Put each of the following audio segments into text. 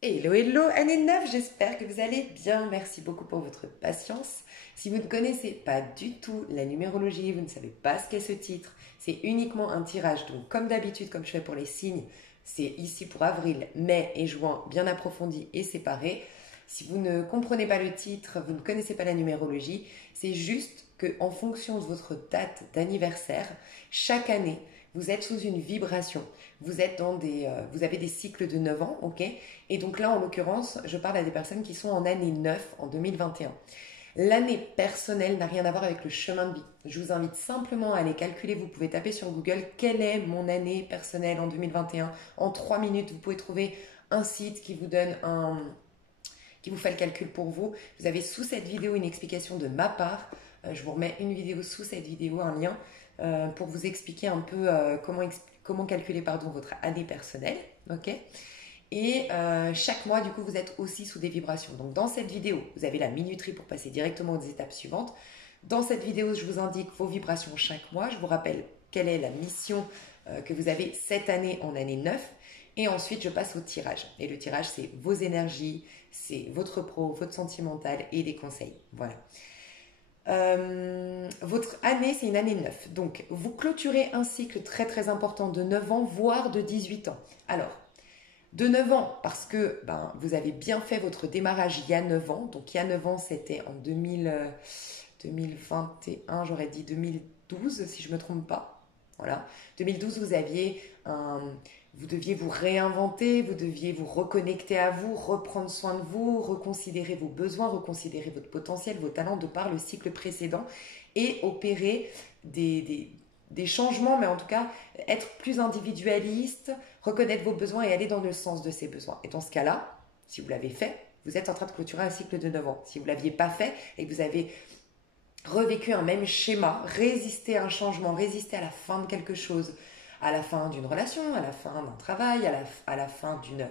Hello, hello, année 9, j'espère que vous allez bien. Merci beaucoup pour votre patience. Si vous ne connaissez pas du tout la numérologie, vous ne savez pas ce qu'est ce titre, c'est uniquement un tirage. Donc, comme d'habitude, comme je fais pour les signes, c'est ici pour avril, mai et juin, bien approfondi et séparé. Si vous ne comprenez pas le titre, vous ne connaissez pas la numérologie, c'est juste que en fonction de votre date d'anniversaire, chaque année, vous êtes sous une vibration. Vous êtes vous avez des cycles de 9 ans, ok? Et donc là, en l'occurrence, je parle à des personnes qui sont en année 9, en 2021. L'année personnelle n'a rien à voir avec le chemin de vie. Je vous invite simplement à aller calculer. Vous pouvez taper sur Google quelle est mon année personnelle en 2021. En 3 minutes, vous pouvez trouver un site qui vous fait le calcul pour vous. Vous avez sous cette vidéo une explication de ma part. Je vous remets une vidéo sous cette vidéo, un lien, pour vous expliquer un peu comment calculer votre année personnelle. Ok. Et chaque mois, du coup, vous êtes aussi sous des vibrations. Donc, dans cette vidéo, vous avez la minuterie pour passer directement aux étapes suivantes. Dans cette vidéo, je vous indique vos vibrations chaque mois. Je vous rappelle quelle est la mission que vous avez cette année en année 9. Et ensuite, je passe au tirage. Et le tirage, c'est vos énergies, c'est votre pro, votre sentimental et des conseils. Voilà. Votre année, c'est une année 9. Donc, vous clôturez un cycle très très important de 9 ans, voire de 18 ans. Alors, de 9 ans, parce que vous avez bien fait votre démarrage il y a 9 ans. Donc, il y a 9 ans, c'était en 2021, j'aurais dit 2012, si je ne me trompe pas. Voilà. 2012, vous deviez vous réinventer, vous deviez vous reconnecter à vous, reprendre soin de vous, reconsidérer vos besoins, reconsidérer votre potentiel, vos talents de par le cycle précédent et opérer des changements, mais en tout cas être plus individualiste, reconnaître vos besoins et aller dans le sens de ces besoins. Et dans ce cas-là, si vous l'avez fait, vous êtes en train de clôturer un cycle de 9 ans. Si vous ne l'aviez pas fait et que vous avez revécu un même schéma, résister à un changement, résister à la fin de quelque chose, à la fin d'une relation, à la fin d'un travail, à la fin d'une...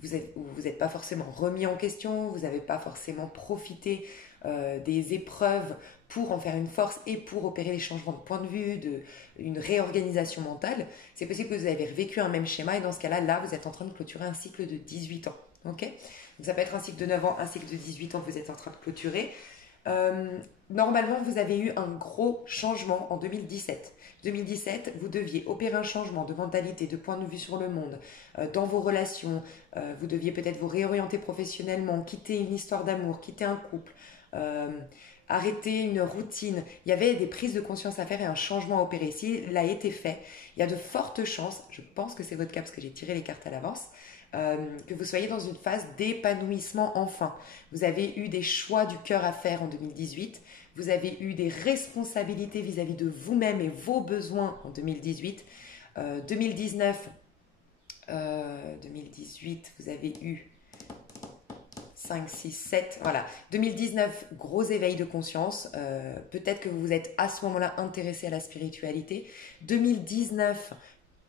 Vous n'êtes pas forcément remis en question, vous n'avez pas forcément profité des épreuves pour en faire une force et pour opérer des changements de point de vue, une réorganisation mentale, c'est possible que vous avez vécu un même schéma et dans ce cas-là, là, vous êtes en train de clôturer un cycle de 18 ans. Ok. Donc ça peut être un cycle de 9 ans, un cycle de 18 ans que vous êtes en train de clôturer. Euh, Normalement, vous avez eu un gros changement en 2017. 2017, vous deviez opérer un changement de mentalité, de point de vue sur le monde, dans vos relations. Vous deviez peut-être vous réorienter professionnellement, quitter une histoire d'amour, quitter un couple, euh, arrêter une routine. Il y avait des prises de conscience à faire et un changement à opérer. S'il a été fait, il y a de fortes chances, je pense que c'est votre cas parce que j'ai tiré les cartes à l'avance, que vous soyez dans une phase d'épanouissement enfin. Vous avez eu des choix du cœur à faire en 2018. Vous avez eu des responsabilités vis-à-vis de vous-même et vos besoins en 2018. 2018, vous avez eu 5, 6, 7, voilà. 2019, gros éveil de conscience. Peut-être que vous vous êtes à ce moment-là intéressé à la spiritualité. 2019,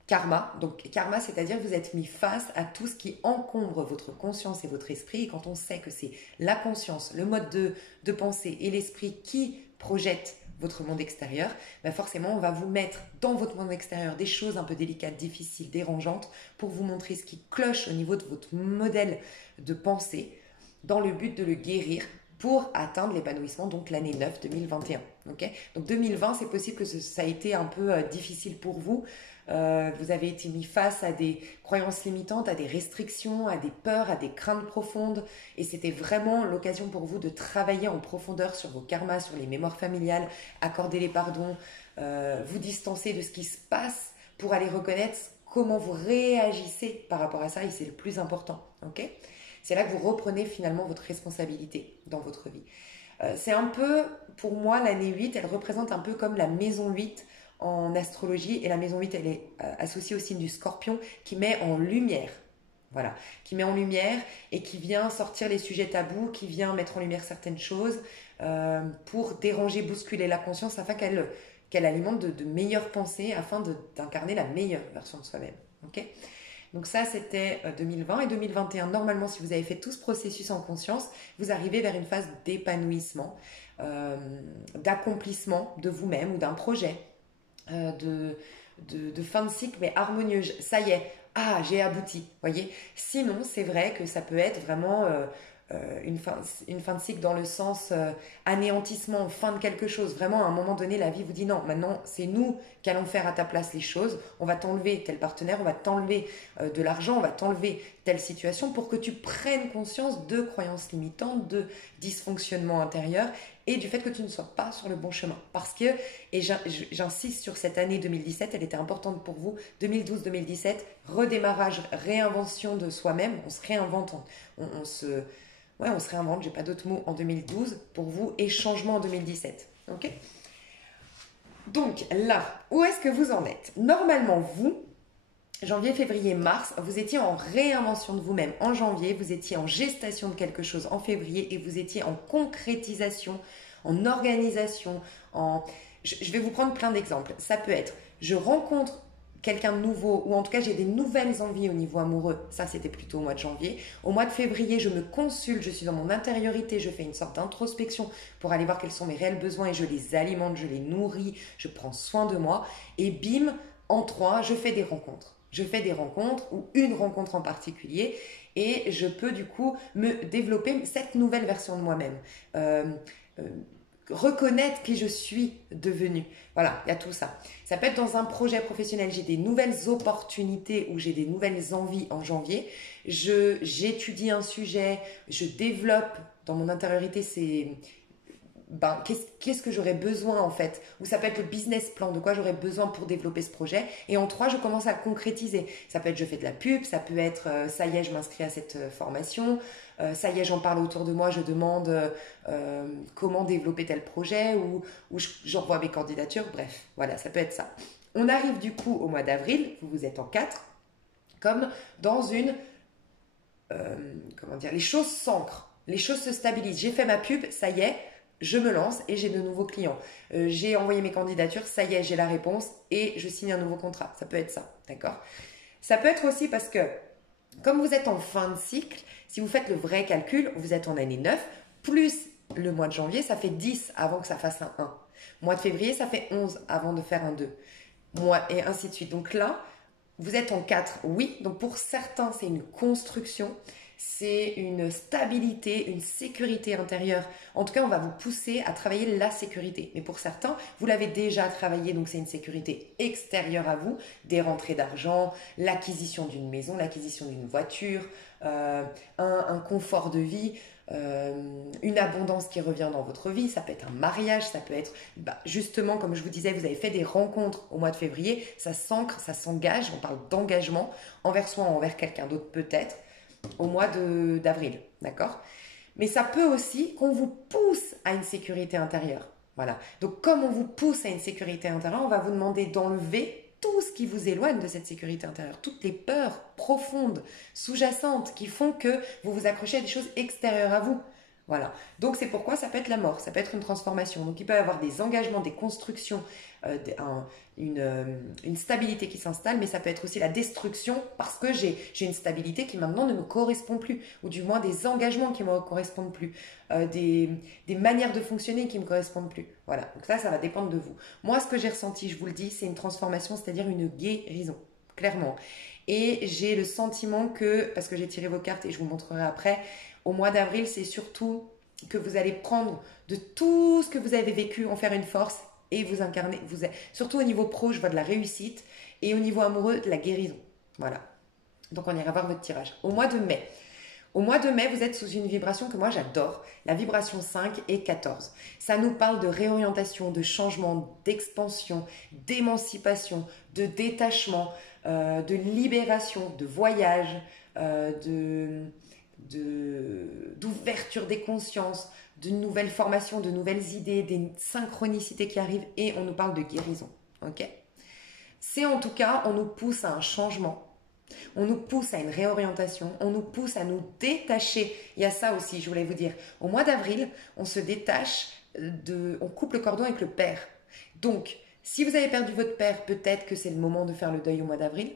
karma. Donc karma, c'est-à-dire que vous êtes mis face à tout ce qui encombre votre conscience et votre esprit. Et quand on sait que c'est la conscience, le mode de pensée et l'esprit qui projette votre monde extérieur, forcément on va vous mettre dans votre monde extérieur des choses un peu délicates, difficiles, dérangeantes pour vous montrer ce qui cloche au niveau de votre modèle de pensée dans le but de le guérir pour atteindre l'épanouissement, donc l'année 9, 2021. Okay. Donc 2020, c'est possible que ça a été un peu difficile pour vous. Vous avez été mis face à des croyances limitantes, à des restrictions, à des peurs, à des craintes profondes. Et c'était vraiment l'occasion pour vous de travailler en profondeur sur vos karmas, sur les mémoires familiales, accorder les pardons, vous distancer de ce qui se passe pour aller reconnaître comment vous réagissez par rapport à ça. Et c'est le plus important. Okay. C'est là que vous reprenez finalement votre responsabilité dans votre vie. C'est un peu, pour moi, l'année 8, elle représente un peu comme la maison 8 en astrologie. Et la maison 8, elle est associée au signe du scorpion qui met en lumière. Voilà, qui met en lumière et qui vient sortir les sujets tabous, qui vient mettre en lumière certaines choses pour déranger, bousculer la conscience afin qu'elle alimente de meilleures pensées, afin d'incarner la meilleure version de soi-même. Ok. Donc ça, c'était 2020 et 2021. Normalement, si vous avez fait tout ce processus en conscience, vous arrivez vers une phase d'épanouissement, d'accomplissement de vous-même ou d'un projet, de fin de cycle, mais harmonieuse. Ça y est, ah, j'ai abouti, voyez. Sinon, c'est vrai que ça peut être vraiment une fin de cycle dans le sens anéantissement, fin de quelque chose. Vraiment, à un moment donné, la vie vous dit non, maintenant, c'est nous qui allons faire à ta place les choses. On va t'enlever tel partenaire, on va t'enlever de l'argent, on va t'enlever telle situation pour que tu prennes conscience de croyances limitantes, de dysfonctionnement intérieur et du fait que tu ne sois pas sur le bon chemin. Parce que, et j'insiste sur cette année 2017, elle était importante pour vous, 2012-2017, redémarrage, réinvention de soi-même, on se réinvente, on se réinvente, j'ai pas d'autres mots, en 2012 pour vous, et changement en 2017. Ok? Donc là, où est-ce que vous en êtes? Normalement, vous, janvier, février, mars, vous étiez en réinvention de vous-même. En janvier, vous étiez en gestation de quelque chose en février et vous étiez en concrétisation, en organisation, en... Je vais vous prendre plein d'exemples. Ça peut être, je rencontre quelqu'un de nouveau ou en tout cas j'ai des nouvelles envies au niveau amoureux. Ça, c'était plutôt au mois de janvier. Au mois de février, je me consulte, je suis dans mon intériorité, je fais une sorte d'introspection pour aller voir quels sont mes réels besoins et je les alimente, je les nourris, je prends soin de moi. Et bim, en 3, je fais des rencontres. Je fais des rencontres ou une rencontre en particulier et je peux du coup me développer cette nouvelle version de moi-même. Reconnaître qui je suis devenue. Voilà, il y a tout ça. Ça peut être dans un projet professionnel, j'ai des nouvelles opportunités ou j'ai des nouvelles envies en janvier. J'étudie un sujet, je développe dans mon intériorité qu'est-ce que j'aurais besoin en fait, ou ça peut être le business plan, de quoi j'aurais besoin pour développer ce projet, et en 3 je commence à concrétiser, ça peut être je fais de la pub, ça peut être ça y est je m'inscris à cette formation, ça y est j'en parle autour de moi, je demande comment développer tel projet, ou j'envoie mes candidatures, bref, voilà, ça peut être ça. On arrive du coup au mois d'avril, vous êtes en 4, comme dans une, comment dire, les choses s'ancrent, les choses se stabilisent, j'ai fait ma pub, ça y est, je me lance et j'ai de nouveaux clients. J'ai envoyé mes candidatures, ça y est, j'ai la réponse et je signe un nouveau contrat. Ça peut être ça, d'accord? Ça peut être aussi parce que, comme vous êtes en fin de cycle, si vous faites le vrai calcul, vous êtes en année 9, plus le mois de janvier, ça fait 10 avant que ça fasse un 1. Mois de février, ça fait 11 avant de faire un 2. Et ainsi de suite. Donc là, vous êtes en 4, oui. Donc pour certains, c'est une construction. C'est une stabilité, une sécurité intérieure. En tout cas, on va vous pousser à travailler la sécurité. Mais pour certains, vous l'avez déjà travaillé, donc c'est une sécurité extérieure à vous, des rentrées d'argent, l'acquisition d'une maison, l'acquisition d'une voiture, un confort de vie, une abondance qui revient dans votre vie. Ça peut être un mariage, ça peut être, justement, comme je vous disais, vous avez fait des rencontres au mois de février, ça s'ancre, ça s'engage, on parle d'engagement envers soi, envers quelqu'un d'autre peut-être, au mois d'avril, d'accord? Mais ça peut aussi qu'on vous pousse à une sécurité intérieure. Voilà. Donc, comme on vous pousse à une sécurité intérieure, on va vous demander d'enlever tout ce qui vous éloigne de cette sécurité intérieure, toutes les peurs profondes, sous-jacentes, qui font que vous vous accrochez à des choses extérieures à vous. Voilà. Donc, c'est pourquoi ça peut être la mort, ça peut être une transformation. Donc, il peut y avoir des engagements, des constructions, une stabilité qui s'installe, mais ça peut être aussi la destruction parce que j'ai une stabilité qui maintenant ne me correspond plus, ou du moins des engagements qui ne me correspondent plus, des manières de fonctionner qui ne me correspondent plus. Voilà, donc ça va dépendre de vous. Moi, ce que j'ai ressenti, je vous le dis, c'est une transformation, c'est-à-dire une guérison, clairement. Et j'ai le sentiment que, parce que j'ai tiré vos cartes et je vous montrerai après, au mois d'avril, c'est surtout que vous allez prendre de tout ce que vous avez vécu, en faire une force et vous incarner, surtout au niveau pro, je vois de la réussite et au niveau amoureux, de la guérison. Voilà. Donc on ira voir votre tirage. Au mois de mai, vous êtes sous une vibration que moi j'adore, la vibration 5 et 14. Ça nous parle de réorientation, de changement, d'expansion, d'émancipation, de détachement, de libération, de voyage, d'ouverture des consciences, de nouvelles formations, de nouvelles idées, des synchronicités qui arrivent et on nous parle de guérison. Ok ? C'est en tout cas, on nous pousse à un changement, on nous pousse à une réorientation, on nous pousse à nous détacher. Il y a ça aussi, je voulais vous dire. Au mois d'avril, on se détache, on coupe le cordon avec le père. Donc, si vous avez perdu votre père, peut-être que c'est le moment de faire le deuil au mois d'avril.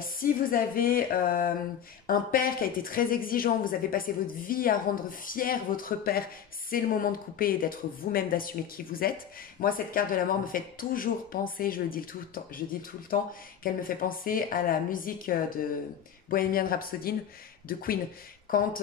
Si vous avez un père qui a été très exigeant, vous avez passé votre vie à rendre fier votre père, c'est le moment de couper et d'être vous-même, d'assumer qui vous êtes. Moi, cette carte de la mort me fait toujours penser, je le dis tout le temps, qu'elle me fait penser à la musique de Bohemian Rhapsody de Queen. Quand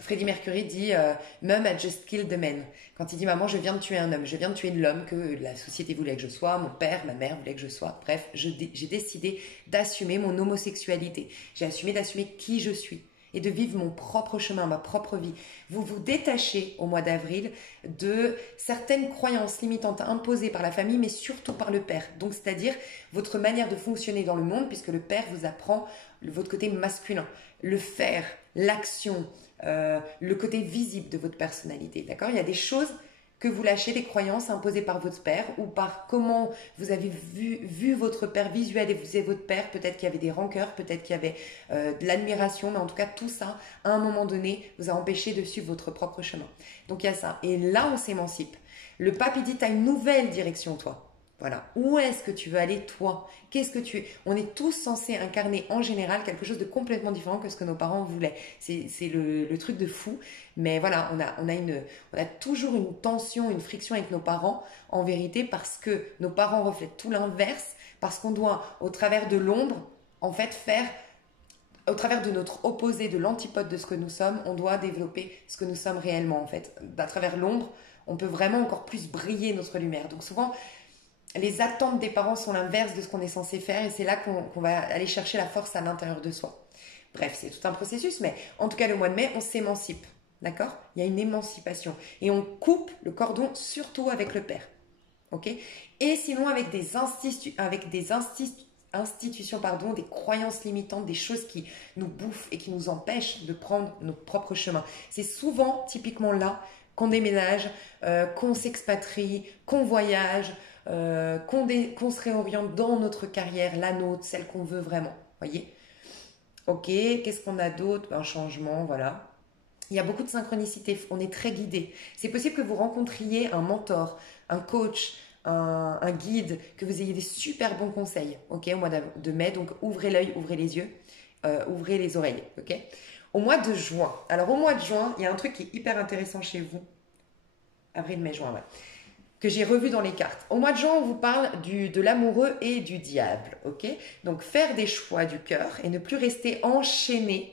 Freddie Mercury dit Mum, I just killed a man. Quand il dit Maman, je viens de tuer un homme, je viens de tuer l'homme que la société voulait que je sois, mon père, ma mère voulait que je sois. Bref, j'ai décidé d'assumer mon homosexualité. J'ai assumé d'assumer qui je suis et de vivre mon propre chemin, ma propre vie. Vous vous détachez au mois d'avril de certaines croyances limitantes imposées par la famille, mais surtout par le père. Donc, c'est-à-dire votre manière de fonctionner dans le monde, puisque le père vous apprend votre côté masculin, le faire, l'action, le côté visible de votre personnalité. D'accord ? Il y a des choses que vous lâchez, des croyances imposées par votre père ou par comment vous avez vu votre père, visualisé votre père. Peut-être qu'il y avait des rancœurs, peut-être qu'il y avait de l'admiration, mais en tout cas, tout ça, à un moment donné, vous a empêché de suivre votre propre chemin. Donc, il y a ça. Et là, on s'émancipe. Le pape, il dit, tu as une nouvelle direction, toi. Voilà. Où est-ce que tu veux aller, toi ? Qu'est-ce que tu es ? On est tous censés incarner en général quelque chose de complètement différent que ce que nos parents voulaient. C'est le truc de fou. Mais voilà, on a toujours une tension, une friction avec nos parents, en vérité, parce que nos parents reflètent tout l'inverse, parce qu'on doit, au travers de l'ombre, en fait, au travers de notre opposé, de l'antipode de ce que nous sommes, on doit développer ce que nous sommes réellement, en fait. À travers l'ombre, on peut vraiment encore plus briller notre lumière. Donc souvent, les attentes des parents sont l'inverse de ce qu'on est censé faire et c'est là qu'on va aller chercher la force à l'intérieur de soi. Bref, c'est tout un processus, mais en tout cas, le mois de mai, on s'émancipe. D'accord ? Il y a une émancipation. Et on coupe le cordon surtout avec le père. Ok ? Et sinon, avec des institutions, des croyances limitantes, des choses qui nous bouffent et qui nous empêchent de prendre notre propre chemin. C'est souvent, typiquement là, qu'on déménage, qu'on s'expatrie, qu'on voyage, qu'on se réoriente dans notre carrière, la nôtre, celle qu'on veut vraiment. Voyez ? Ok, qu'est-ce qu'on a d'autre ? Un changement, voilà. Il y a beaucoup de synchronicité, on est très guidé. C'est possible que vous rencontriez un mentor, un coach, un guide, que vous ayez des super bons conseils, ok, au mois de mai. Donc ouvrez l'œil, ouvrez les yeux, ouvrez les oreilles, ok. Au mois de juin, alors au mois de juin, il y a un truc qui est hyper intéressant chez vous. Avril, mai, juin, ouais, que j'ai revu dans les cartes. Au mois de juin, on vous parle de l'amoureux et du diable, ok. Donc faire des choix du cœur et ne plus rester enchaîné.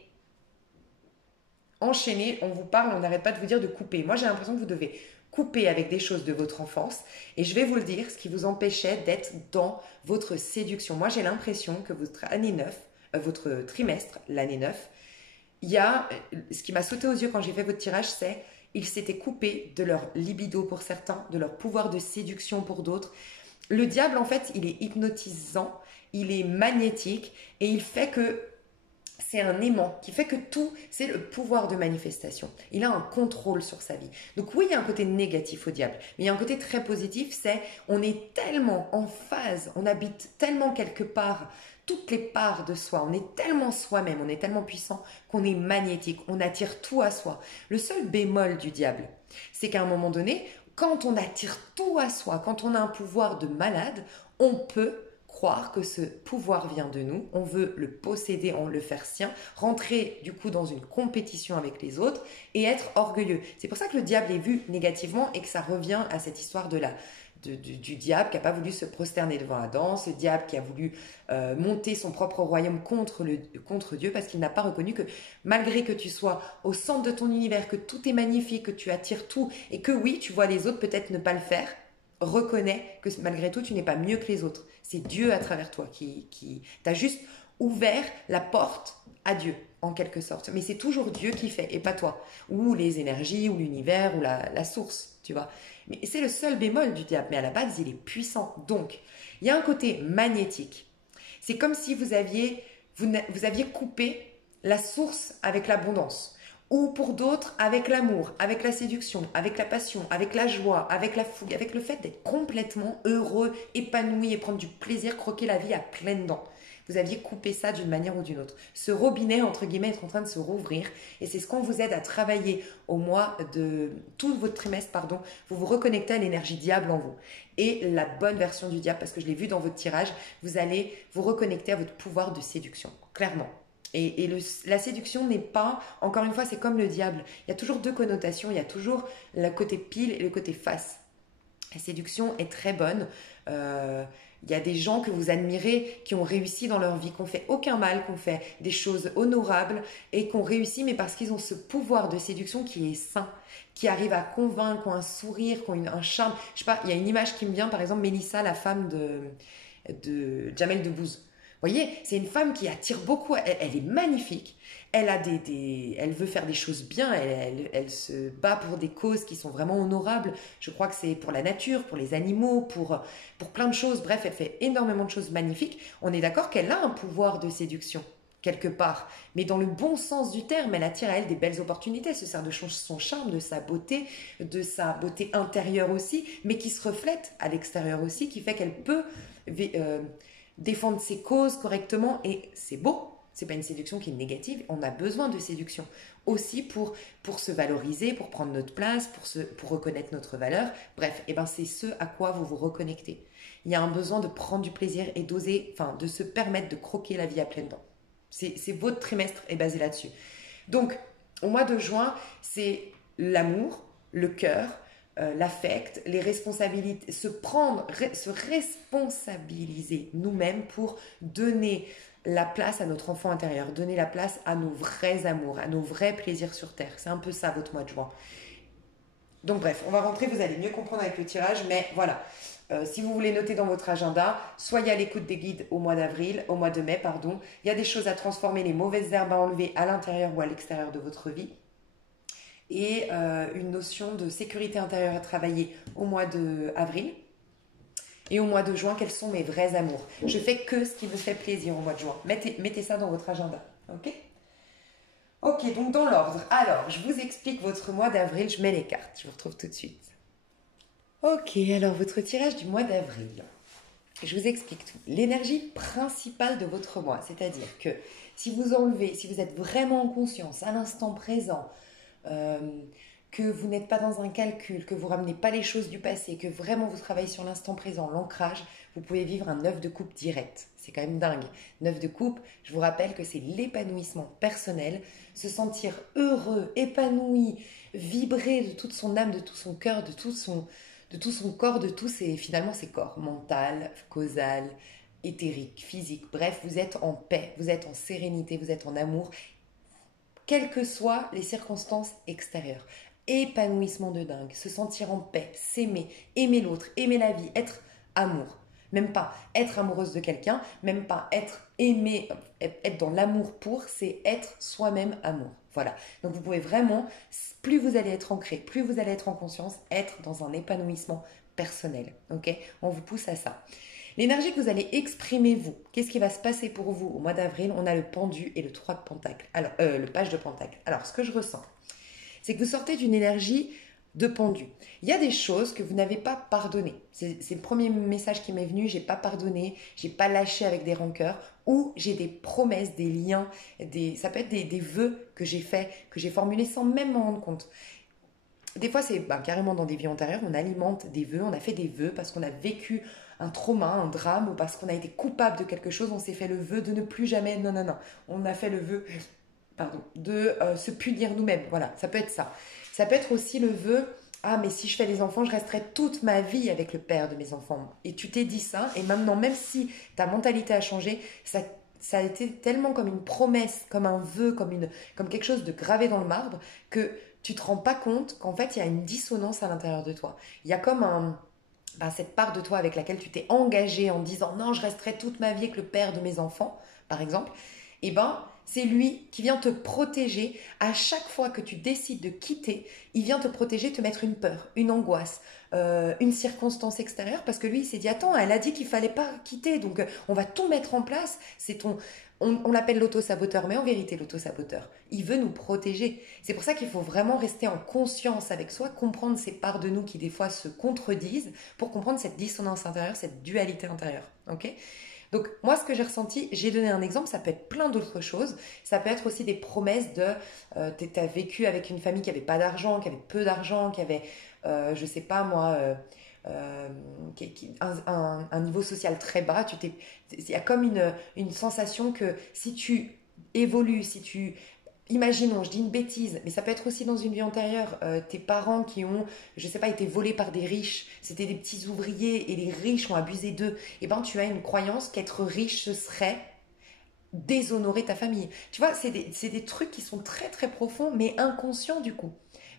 Enchaîné, on vous parle, on n'arrête pas de vous dire de couper. Moi, j'ai l'impression que vous devez couper avec des choses de votre enfance. Et je vais vous le dire, ce qui vous empêchait d'être dans votre séduction. Moi, j'ai l'impression que votre année 9, votre trimestre, l'année 9, il y a, ce qui m'a sauté aux yeux quand j'ai fait votre tirage, c'est ils s'étaient coupés de leur libido pour certains, de leur pouvoir de séduction pour d'autres. Le diable, en fait, il est hypnotisant, il est magnétique et il fait que c'est un aimant qui fait que tout, c'est le pouvoir de manifestation. Il a un contrôle sur sa vie. Donc oui, il y a un côté négatif au diable, mais il y a un côté très positif, c'est on est tellement en phase, on habite tellement quelque part, toutes les parts de soi, on est tellement soi-même, on est tellement puissant qu'on est magnétique, on attire tout à soi. Le seul bémol du diable, c'est qu'à un moment donné, quand on attire tout à soi, quand on a un pouvoir de malade, on peut croire que ce pouvoir vient de nous, on veut le posséder, on le faire sien, rentrer du coup dans une compétition avec les autres et être orgueilleux. C'est pour ça que le diable est vu négativement et que ça revient à cette histoire du diable qui n'a pas voulu se prosterner devant Adam, ce diable qui a voulu monter son propre royaume contre Dieu parce qu'il n'a pas reconnu que malgré que tu sois au centre de ton univers, que tout est magnifique, que tu attires tout et que oui, tu vois les autres peut-être ne pas le faire, reconnais que malgré tout, tu n'es pas mieux que les autres. C'est Dieu à travers toi qui t'a juste ouvert la porte à Dieu, en quelque sorte. Mais c'est toujours Dieu qui fait, et pas toi. Ou les énergies, ou l'univers, ou la source, tu vois. Mais c'est le seul bémol du diable. Mais à la base, il est puissant. Donc, il y a un côté magnétique. C'est comme si vous aviez coupé la source avec l'abondance. Ou pour d'autres, avec l'amour, avec la séduction, avec la passion, avec la joie, avec la fougue, avec le fait d'être complètement heureux, épanoui et prendre du plaisir, croquer la vie à pleines dents. vous aviez coupé ça d'une manière ou d'une autre. Ce robinet, entre guillemets, est en train de se rouvrir et c'est ce qu'on vous aide à travailler au mois de tout votre trimestre, pardon. Vous vous reconnectez à l'énergie diable en vous et la bonne version du diable, parce que je l'ai vu dans votre tirage, vous allez vous reconnecter à votre pouvoir de séduction, clairement. Et la séduction n'est pas, encore une fois, c'est comme le diable. Il y a toujours deux connotations, il y a toujours le côté pile et le côté face. La séduction est très bonne. Il y a des gens que vous admirez qui ont réussi dans leur vie, qui n'ont fait aucun mal, qui ont fait des choses honorables et qui ont réussi, mais parce qu'ils ont ce pouvoir de séduction qui est sain, qui arrive à convaincre, qui ont un sourire, qui ont un charme. Je sais pas, il y a une image qui me vient, par exemple, Mélissa, la femme de Jamel Debbouze. Vous voyez, c'est une femme qui attire beaucoup, elle est magnifique, elle veut faire des choses bien, elle se bat pour des causes qui sont vraiment honorables. Je crois que c'est pour la nature, pour les animaux, pour plein de choses. Bref, elle fait énormément de choses magnifiques. On est d'accord qu'elle a un pouvoir de séduction, quelque part, mais dans le bon sens du terme, elle attire à elle des belles opportunités, elle se sert de son charme, de sa beauté intérieure aussi, mais qui se reflète à l'extérieur aussi, qui fait qu'elle peut défendre ses causes correctement et c'est beau. C'est pas une séduction qui est négative. On a besoin de séduction aussi pour se valoriser, pour prendre notre place, pour reconnaître notre valeur. Bref, et ben c'est ce à quoi vous vous reconnectez. Il y a un besoin de prendre du plaisir et d'oser, enfin de se permettre de croquer la vie à pleines dents. C'est votre trimestre est basé là-dessus. Donc au mois de juin, c'est l'amour, le cœur, l'affect, les responsabilités, se responsabiliser nous-mêmes pour donner la place à notre enfant intérieur, donner la place à nos vrais amours, à nos vrais plaisirs sur Terre. C'est un peu ça votre mois de juin. Donc bref, on va rentrer, vous allez mieux comprendre avec le tirage, mais voilà. Si vous voulez noter dans votre agenda, soyez à l'écoute des guides au mois de mai, pardon. Il y a des choses à transformer, les mauvaises herbes à enlever à l'intérieur ou à l'extérieur de votre vie. Et une notion de sécurité intérieure à travailler au mois d'avril. Et au mois de juin, quels sont mes vrais amours? Je fais que ce qui me fait plaisir au mois de juin. Mettez ça dans votre agenda. Ok? Ok, donc dans l'ordre. Alors, je vous explique votre mois d'avril. Je mets les cartes. Je vous retrouve tout de suite. Ok, alors votre tirage du mois d'avril. Je vous explique tout. L'énergie principale de votre mois, c'est-à-dire que si vous êtes vraiment en conscience, à l'instant présent, que vous n'êtes pas dans un calcul, que vous ramenez pas les choses du passé, que vraiment vous travaillez sur l'instant présent, l'ancrage, vous pouvez vivre un 9 de coupe direct. C'est quand même dingue. 9 de coupe, je vous rappelle que c'est l'épanouissement personnel, se sentir heureux, épanoui, vibrer de toute son âme, de tout son cœur, de tout son corps, de tous finalement ses corps, mental, causal, éthérique, physique. Bref, vous êtes en paix, vous êtes en sérénité, vous êtes en amour, quelles que soient les circonstances extérieures. Épanouissement de dingue, se sentir en paix, s'aimer, aimer l'autre, aimer la vie, être amour. Même pas être amoureuse de quelqu'un, même pas être aimé, être dans l'amour pour, c'est être soi-même amour. Voilà. Donc vous pouvez vraiment, plus vous allez être ancré, plus vous allez être en conscience, être dans un épanouissement personnel. Ok? On vous pousse à ça. L'énergie que vous allez exprimer vous, qu'est-ce qui va se passer pour vous au mois d'avril? On a le pendu et le 3 de pentacle. Alors, le page de pentacle. Alors, ce que je ressens, c'est que vous sortez d'une énergie de pendu. Il y a des choses que vous n'avez pas pardonnées. C'est le premier message qui m'est venu. J'ai pas pardonné, j'ai pas lâché avec des rancœurs, ou j'ai des promesses, des liens, ça peut être des vœux que j'ai faits, que j'ai formulés sans même m'en rendre compte. Des fois, c'est carrément dans des vies antérieures, on alimente des vœux, on a fait des vœux parce qu'on a vécu un trauma, un drame, ou parce qu'on a été coupable de quelque chose, on s'est fait le vœu de ne plus jamais, non, on a fait le vœu, de se punir nous-mêmes, voilà, ça peut être ça. Ça peut être aussi le vœu, mais si je fais des enfants, je resterai toute ma vie avec le père de mes enfants. Et tu t'es dit ça, et maintenant, même si ta mentalité a changé, ça a été tellement comme une promesse, comme un vœu, comme quelque chose de gravé dans le marbre, que tu te rends pas compte qu'en fait, il y a une dissonance à l'intérieur de toi. Il y a comme cette part de toi avec laquelle tu t'es engagé en disant non, je resterai toute ma vie avec le père de mes enfants, par exemple. Et c'est lui qui vient te protéger à chaque fois que tu décides de quitter. Il vient te protéger, te mettre une peur, une angoisse, une circonstance extérieure, parce que lui, il s'est dit attends, elle a dit qu'il fallait pas quitter, donc on va tout mettre en place. On l'appelle l'auto-saboteur, mais en vérité, l'auto-saboteur, il veut nous protéger. C'est pour ça qu'il faut vraiment rester en conscience avec soi, comprendre ces parts de nous qui des fois se contredisent, pour comprendre cette dissonance intérieure, cette dualité intérieure. Ok ? Donc moi, ce que j'ai ressenti, j'ai donné un exemple, ça peut être plein d'autres choses. Ça peut être aussi des promesses de, tu as vécu avec une famille qui avait pas d'argent, qui avait peu d'argent, qui avait, je sais pas moi, un niveau social très bas. Il y a comme une sensation que si tu évolues, si tu imaginons, je dis une bêtise, mais ça peut être aussi dans une vie antérieure, tes parents qui ont, je sais pas, été volés par des riches, c'était des petits ouvriers et les riches ont abusé d'eux, et ben tu as une croyance qu'être riche ce serait déshonorer ta famille. Tu vois, c'est des trucs qui sont très très profonds, mais inconscients du coup.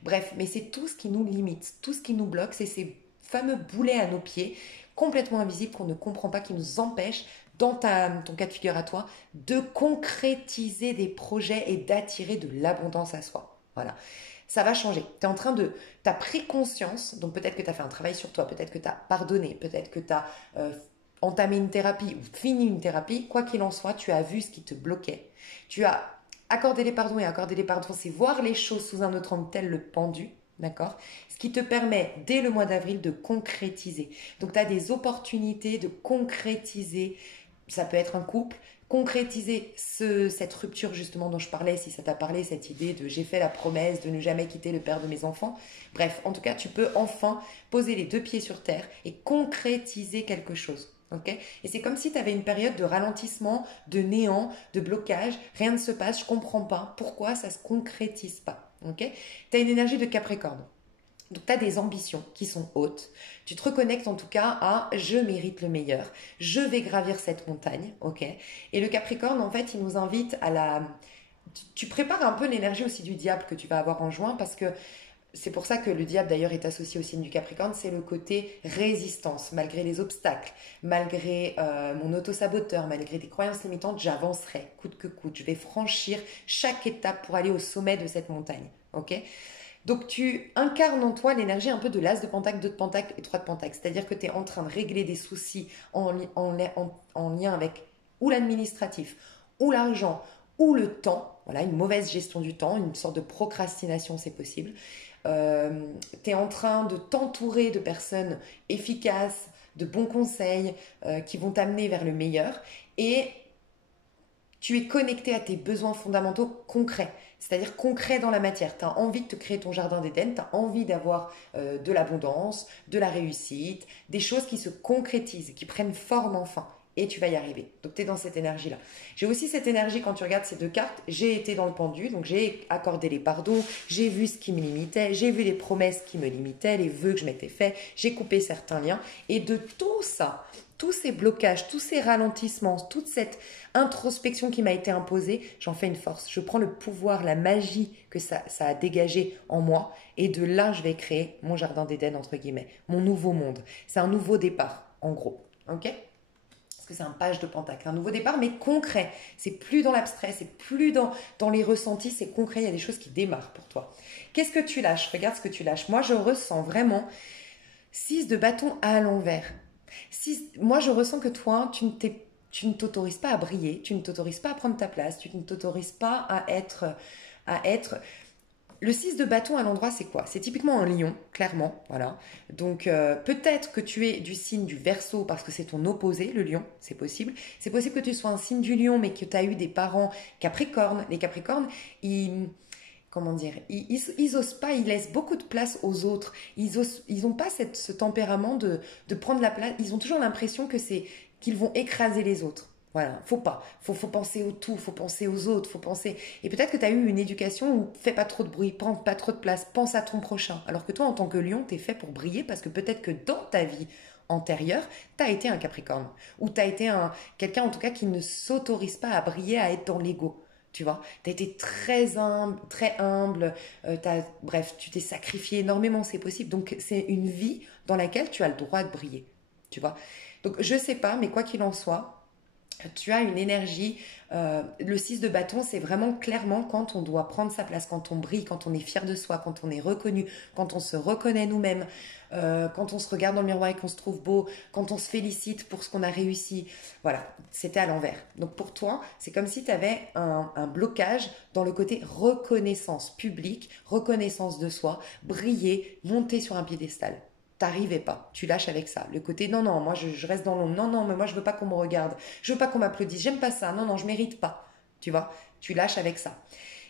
Bref, mais c'est tout ce qui nous limite, tout ce qui nous bloque, c'est ces fameux boulets à nos pieds, complètement invisibles, qu'on ne comprend pas, qui nous empêchent, dans ton cas de figure à toi, de concrétiser des projets et d'attirer de l'abondance à soi. Voilà. Ça va changer. Tu es en train de... Tu as pris conscience, donc peut-être que tu as fait un travail sur toi, peut-être que tu as pardonné, peut-être que tu as entamé une thérapie ou fini une thérapie. Quoi qu'il en soit, tu as vu ce qui te bloquait. Tu as accordé les pardons, et accorder les pardons, c'est voir les choses sous un autre angle tel le pendu. D'accord? Ce qui te permet, dès le mois d'avril, de concrétiser. Donc, tu as des opportunités de concrétiser. Ça peut être un couple, concrétiser cette rupture justement dont je parlais, si ça t'a parlé, cette idée de j'ai fait la promesse de ne jamais quitter le père de mes enfants. Bref, en tout cas, tu peux enfin poser les deux pieds sur terre et concrétiser quelque chose. Okay, et c'est comme si tu avais une période de ralentissement, de néant, de blocage, rien ne se passe, je ne comprends pas pourquoi ça ne se concrétise pas. Okay, tu as une énergie de Capricorne. Donc, tu as des ambitions qui sont hautes. Tu te reconnectes en tout cas à je mérite le meilleur. Je vais gravir cette montagne. Ok. Et le Capricorne, en fait, il nous invite à la. Tu prépares un peu l'énergie aussi du diable que tu vas avoir en juin parce que c'est pour ça que le diable d'ailleurs est associé au signe du Capricorne. C'est le côté résistance. Malgré les obstacles, malgré mon auto-saboteur, malgré des croyances limitantes, j'avancerai coûte que coûte. Je vais franchir chaque étape pour aller au sommet de cette montagne. Ok. Donc tu incarnes en toi l'énergie un peu de l'as de pentacle, 2 de pentacle et 3 de pentacle. C'est-à-dire que tu es en train de régler des soucis en lien avec ou l'administratif, ou l'argent, ou le temps. Voilà, une mauvaise gestion du temps, une sorte de procrastination, c'est possible. Tu es en train de t'entourer de personnes efficaces, de bons conseils qui vont t'amener vers le meilleur. Et tu es connecté à tes besoins fondamentaux concrets, c'est-à-dire concrets dans la matière. Tu as envie de te créer ton jardin d'Éden, tu as envie d'avoir de l'abondance, de la réussite, des choses qui se concrétisent, qui prennent forme enfin. Et tu vas y arriver. Donc, tu es dans cette énergie-là. J'ai aussi cette énergie quand tu regardes ces deux cartes. J'ai été dans le pendu, donc j'ai accordé les pardons, j'ai vu ce qui me limitait, j'ai vu les promesses qui me limitaient, les vœux que je m'étais faits, j'ai coupé certains liens. Et de tout ça, tous ces blocages, tous ces ralentissements, toute cette introspection qui m'a été imposée, j'en fais une force. Je prends le pouvoir, la magie que ça a dégagé en moi. Et de là, je vais créer mon jardin d'Éden, entre guillemets, mon nouveau monde. C'est un nouveau départ, en gros. Ok ? Parce que c'est un page de pentacle, un nouveau départ, mais concret. C'est plus dans l'abstrait, c'est plus dans les ressentis, c'est concret, il y a des choses qui démarrent pour toi. Qu'est-ce que tu lâches? Regarde ce que tu lâches. Moi, je ressens vraiment 6 de bâton à l'envers. Moi, je ressens que toi, tu ne t'autorises pas à briller, tu ne t'autorises pas à prendre ta place, tu ne t'autorises pas à être. Le 6 de bâton à l'endroit, c'est quoi? C'est typiquement un lion, clairement. Voilà. Donc, peut-être que tu es du signe du Verseau parce que c'est ton opposé, le lion. C'est possible. C'est possible que tu sois un signe du lion, mais que tu as eu des parents Capricornes. Les Capricornes, comment dire, ils osent pas, ils laissent beaucoup de place aux autres. Ils ont pas ce tempérament de prendre la place. Ils ont toujours l'impression qu'ils vont écraser les autres. Voilà, faut pas. Faut penser au tout, faut penser aux autres, faut penser. Et peut-être que tu as eu une éducation où fais pas trop de bruit, prends pas trop de place, pense à ton prochain. Alors que toi, en tant que lion, tu es fait pour briller parce que peut-être que dans ta vie antérieure, tu as été un Capricorne. Ou tu as été quelqu'un en tout cas qui ne s'autorise pas à briller, à être dans l'ego. Tu vois, tu as été très humble, bref, tu t'es sacrifié énormément, c'est possible. Donc, c'est une vie dans laquelle tu as le droit de briller. Tu vois. Donc, je sais pas, mais quoi qu'il en soit, tu as une énergie, le 6 de bâton, c'est vraiment clairement quand on doit prendre sa place, quand on brille, quand on est fier de soi, quand on est reconnu, quand on se reconnaît nous-mêmes, quand on se regarde dans le miroir et qu'on se trouve beau, quand on se félicite pour ce qu'on a réussi. Voilà, c'était à l'envers. Donc pour toi, c'est comme si tu avais un blocage dans le côté reconnaissance publique, reconnaissance de soi, briller, monter sur un piédestal. t'arrivais pas. Tu lâches avec ça. Le côté, non, non, moi je reste dans l'ombre. Non, non, mais moi je veux pas qu'on me regarde. Je veux pas qu'on m'applaudisse. J'aime pas ça. Non, non, je mérite pas. Tu vois, tu lâches avec ça.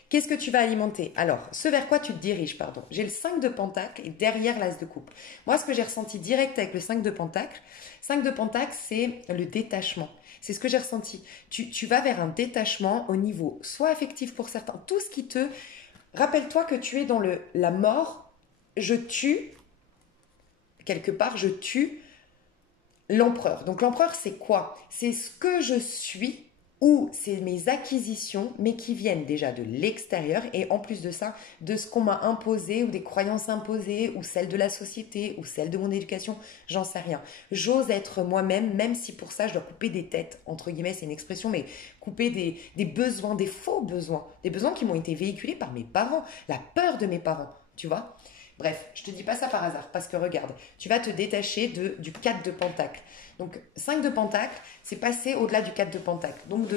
Qu'est-ce que tu vas alimenter? Alors, ce vers quoi tu te diriges, pardon. J'ai le 5 de pentacle et derrière l'as de coupe. Moi, ce que j'ai ressenti direct avec le 5 de pentacle, c'est le détachement. C'est ce que j'ai ressenti. Tu vas vers un détachement au niveau soit affectif pour certains, tout ce qui te... Rappelle-toi que tu es dans la mort, je tue, quelque part, je tue l'empereur. Donc l'empereur, c'est quoi? C'est ce que je suis ou c'est mes acquisitions, mais qui viennent déjà de l'extérieur et en plus de ça, de ce qu'on m'a imposé ou des croyances imposées ou celles de la société ou celles de mon éducation, j'en sais rien. J'ose être moi-même, même si pour ça je dois couper des têtes, entre guillemets, c'est une expression, mais couper des besoins, des faux besoins, des besoins qui m'ont été véhiculés par mes parents, la peur de mes parents, tu vois. Bref, je te dis pas ça par hasard, parce que regarde, tu vas te détacher du 4 de pentacle. Donc 5 de pentacle, c'est passer au-delà du 4 de pentacle, donc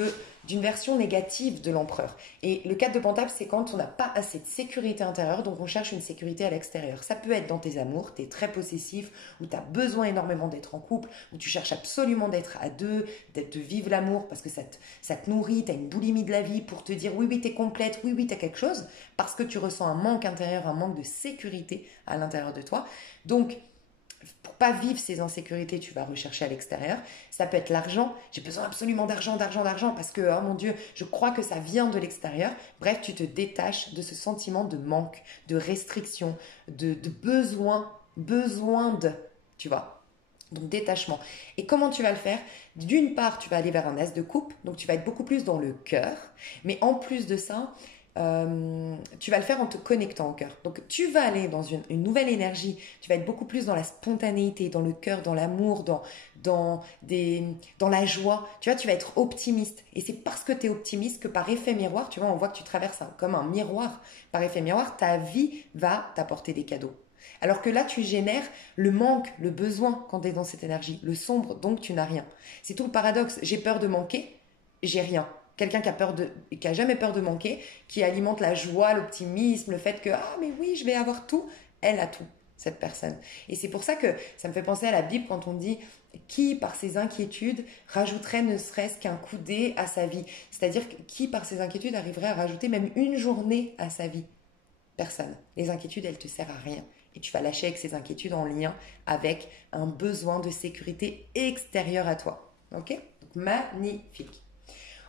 d'une version négative de l'empereur. Et le 4 de pentacle, c'est quand on n'a pas assez de sécurité intérieure, donc on cherche une sécurité à l'extérieur. Ça peut être dans tes amours, tu es très possessif, ou tu as besoin énormément d'être en couple, ou tu cherches absolument d'être à deux, de vivre l'amour, parce que ça te nourrit, tu as une boulimie de la vie pour te dire oui, oui, tu es complète, oui, oui, tu as quelque chose, parce que tu ressens un manque intérieur, un manque de sécurité à l'intérieur de toi. Donc, pour pas vivre ces insécurités, tu vas rechercher à l'extérieur. Ça peut être l'argent. J'ai besoin absolument d'argent, d'argent, d'argent parce que, oh mon Dieu, je crois que ça vient de l'extérieur. Bref, tu te détaches de ce sentiment de manque, de restriction, de besoin de, tu vois. Donc détachement. Et comment tu vas le faire? D'une part, tu vas aller vers un as de coupe, donc tu vas être beaucoup plus dans le cœur. Mais en plus de ça, tu vas le faire en te connectant au cœur. Donc tu vas aller dans une nouvelle énergie, tu vas être beaucoup plus dans la spontanéité, dans le cœur, dans l'amour, dans la joie. Tu vois, tu vas être optimiste. Et c'est parce que tu es optimiste que par effet miroir, tu vois, on voit que tu traverses comme un miroir. Par effet miroir, ta vie va t'apporter des cadeaux. Alors que là, tu génères le manque, le besoin quand tu es dans cette énergie, le sombre, donc tu n'as rien. C'est tout le paradoxe. J'ai peur de manquer, j'ai rien. Quelqu'un qui a jamais peur de manquer, qui alimente la joie, l'optimisme, le fait que ah mais oui, je vais avoir tout, elle a tout, cette personne. Et c'est pour ça que ça me fait penser à la Bible quand on dit qui par ses inquiétudes rajouterait ne serait-ce qu'un coudée à sa vie. C'est-à-dire qui par ses inquiétudes arriverait à rajouter même une journée à sa vie. Personne. Les inquiétudes, elles te servent à rien. Et tu vas lâcher avec ces inquiétudes en lien avec un besoin de sécurité extérieure à toi. Ok? Donc magnifique.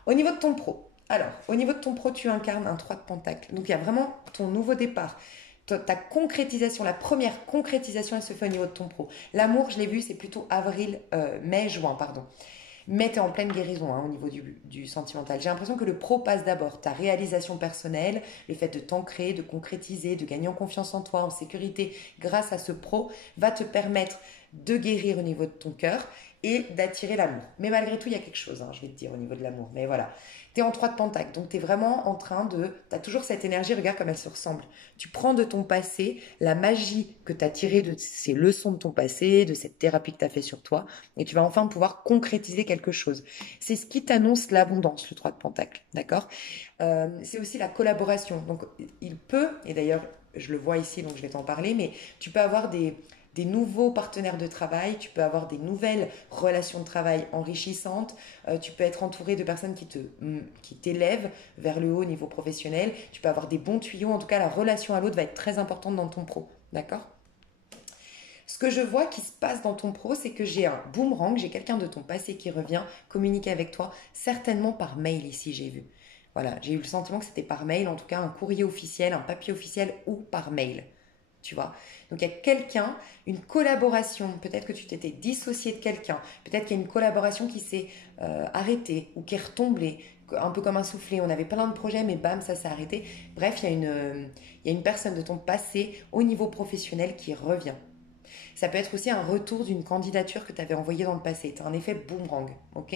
Au niveau de ton pro, alors, au niveau de ton pro, tu incarnes un 3 de pentacle. Donc, il y a vraiment ton nouveau départ. Ta concrétisation, la première concrétisation, elle se fait au niveau de ton pro. L'amour, je l'ai vu, c'est plutôt mai, juin, pardon. Mais tu es en pleine guérison au niveau du sentimental. J'ai l'impression que le pro passe d'abord. Ta réalisation personnelle, le fait de t'ancrer, de concrétiser, de gagner en confiance en toi, en sécurité, grâce à ce pro, va te permettre de guérir au niveau de ton cœur et d'attirer l'amour. Mais malgré tout, il y a quelque chose, je vais te dire, au niveau de l'amour. Mais voilà, tu es en 3 de pentacle, donc tu es vraiment en train de... Tu as toujours cette énergie, regarde comme elle se ressemble. Tu prends de ton passé la magie que tu as tirée de ces leçons de ton passé, de cette thérapie que tu as fait sur toi, et tu vas enfin pouvoir concrétiser quelque chose. C'est ce qui t'annonce l'abondance, le 3 de pentacle, d'accord? C'est aussi la collaboration. Donc, il peut, et d'ailleurs, je le vois ici, donc je vais t'en parler, mais tu peux avoir des nouveaux partenaires de travail, tu peux avoir des nouvelles relations de travail enrichissantes, tu peux être entouré de personnes qui t'élèvent vers le haut au niveau professionnel, tu peux avoir des bons tuyaux, en tout cas la relation à l'autre va être très importante dans ton pro, d'accord? Ce que je vois qui se passe dans ton pro, c'est que j'ai un boomerang, j'ai quelqu'un de ton passé qui revient communiquer avec toi, certainement par mail ici j'ai vu. Voilà, j'ai eu le sentiment que c'était par mail, en tout cas un courrier officiel, un papier officiel ou par mail. Tu vois. Donc il y a quelqu'un, une collaboration, peut-être que tu t'étais dissocié de quelqu'un, peut-être qu'il y a une collaboration qui s'est arrêtée ou qui est retombée, un peu comme un soufflet, on avait plein de projets mais bam, ça s'est arrêté. Bref, il y a une personne de ton passé au niveau professionnel qui revient. Ça peut être aussi un retour d'une candidature que tu avais envoyée dans le passé. Tu as un effet boomerang, ok?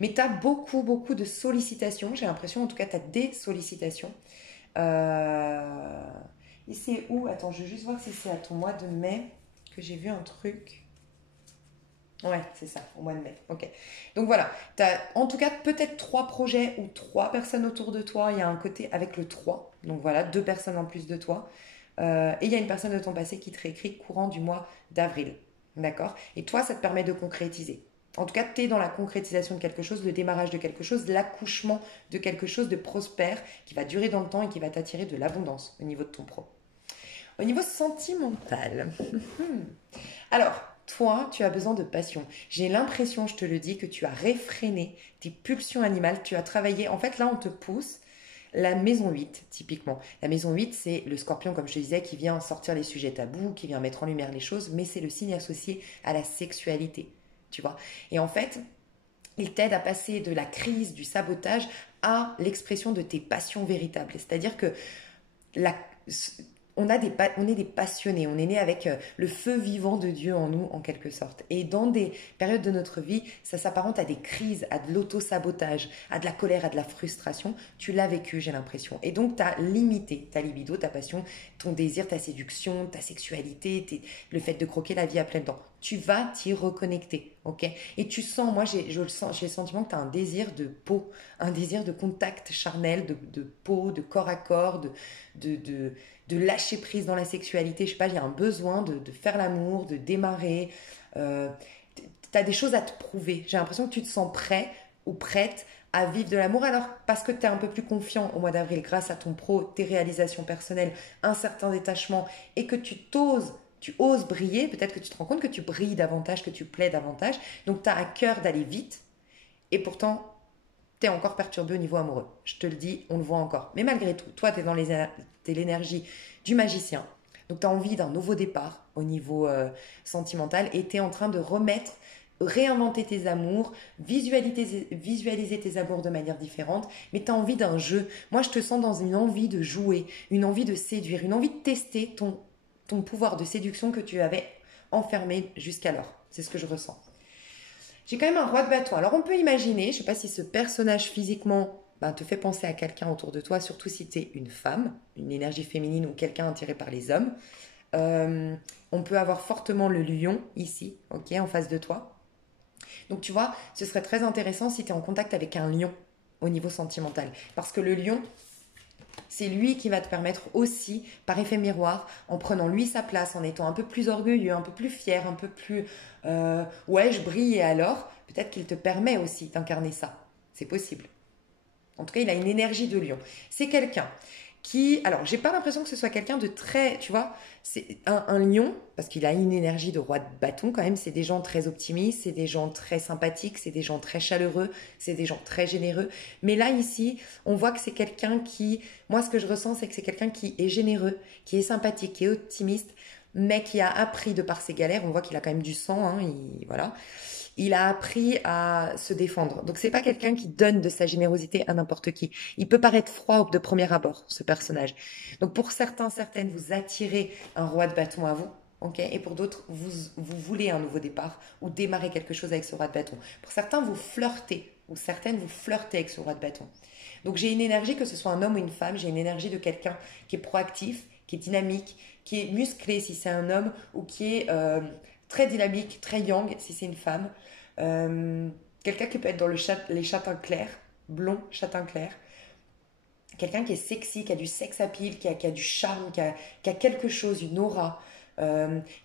Mais tu as beaucoup, beaucoup de sollicitations, j'ai l'impression, en tout cas tu as des sollicitations. Et c'est où? Attends, je vais juste voir si c'est à ton mois de mai que j'ai vu un truc. Ouais, c'est ça, au mois de mai. Ok. Donc voilà, tu as en tout cas peut-être 3 projets ou 3 personnes autour de toi. Il y a un côté avec le 3. Donc voilà, 2 personnes en plus de toi. Et il y a une personne de ton passé qui te réécrit courant du mois d'avril. D'accord? Et toi, ça te permet de concrétiser. En tout cas, tu es dans la concrétisation de quelque chose, le démarrage de quelque chose, l'accouchement de quelque chose de prospère qui va durer dans le temps et qui va t'attirer de l'abondance au niveau de ton pro. Au niveau sentimental. Alors, toi, tu as besoin de passion. J'ai l'impression, je te le dis, que tu as réfréné tes pulsions animales. Tu as travaillé. En fait, là, on te pousse. La maison 8, typiquement. La maison 8, c'est le scorpion, comme je te disais, qui vient sortir les sujets tabous, qui vient mettre en lumière les choses, mais c'est le signe associé à la sexualité. Tu vois? Et en fait, il t'aide à passer de la crise, du sabotage, à l'expression de tes passions véritables. C'est-à-dire que la, on est des passionnés, on est né avec le feu vivant de Dieu en nous, en quelque sorte. Et dans des périodes de notre vie, ça s'apparente à des crises, à de l'auto-sabotage, à de la colère, à de la frustration. Tu l'as vécu, j'ai l'impression. Et donc, tu as limité ta libido, ta passion, ton désir, ta séduction, ta sexualité, le fait de croquer la vie à pleines dents. Tu vas t'y reconnecter, ok? Et tu sens, moi, j'ai le sentiment que tu as un désir de peau, un désir de contact charnel, de peau, de corps à corps, de lâcher prise dans la sexualité. Je sais pas, il y a un besoin de faire l'amour, de démarrer. Tu as des choses à te prouver. J'ai l'impression que tu te sens prêt ou prête à vivre de l'amour. Alors, parce que tu es un peu plus confiant au mois d'avril grâce à ton pro, tes réalisations personnelles, un certain détachement et que tu oses briller, peut-être que tu te rends compte que tu brilles davantage, que tu plais davantage. Donc, tu as à cœur d'aller vite et pourtant, tu es encore perturbé au niveau amoureux. Je te le dis, on le voit encore. Mais malgré tout, toi, tu es l'énergie du magicien. Donc, tu as envie d'un nouveau départ au niveau sentimental et tu es en train de réinventer tes amours, visualiser tes amours de manière différente, mais tu as envie d'un jeu. Moi, je te sens dans une envie de jouer, une envie de séduire, une envie de tester ton pouvoir de séduction que tu avais enfermé jusqu'alors. C'est ce que je ressens. J'ai quand même un roi de bâton. Alors on peut imaginer, je ne sais pas si ce personnage physiquement te fait penser à quelqu'un autour de toi, surtout si tu es une femme, une énergie féminine ou quelqu'un attiré par les hommes. On peut avoir fortement le lion ici, ok, en face de toi. Donc tu vois, ce serait très intéressant si tu es en contact avec un lion au niveau sentimental. Parce que le lion, c'est lui qui va te permettre aussi, par effet miroir, en prenant lui sa place, en étant un peu plus orgueilleux, un peu plus fier, un peu plus ouais, je brille et alors, peut-être qu'il te permet aussi d'incarner ça. C'est possible. En tout cas, il a une énergie de lion. C'est quelqu'un qui, alors, j'ai pas l'impression que ce soit quelqu'un de très, tu vois, c'est un lion, parce qu'il a une énergie de roi de bâton quand même, c'est des gens très optimistes, c'est des gens très sympathiques, c'est des gens très chaleureux, c'est des gens très généreux. Mais là, ici, on voit que c'est quelqu'un qui, moi, ce que je ressens, c'est que c'est quelqu'un qui est généreux, qui est sympathique, qui est optimiste, mais qui a appris de par ses galères, on voit qu'il a quand même du sang, hein, voilà. Il a appris à se défendre. Donc c'est pas quelqu'un qui donne de sa générosité à n'importe qui. Il peut paraître froid de premier abord, ce personnage. Donc pour certains, certaines, vous attirez un roi de bâton à vous. Okay, et pour d'autres, vous voulez un nouveau départ ou démarrer quelque chose avec ce roi de bâton. Pour certains, vous flirtez, ou certaines, vous flirtez avec ce roi de bâton. Donc j'ai une énergie, que ce soit un homme ou une femme, j'ai une énergie de quelqu'un qui est proactif, qui est dynamique, qui est musclé si c'est un homme, ou qui est très dynamique, très yang si c'est une femme. Quelqu'un qui peut être dans les châtains clairs, blond, châtain clair. Quelqu'un qui est sexy, qui a du sex appeal, qui a du charme, qui a quelque chose, une aura,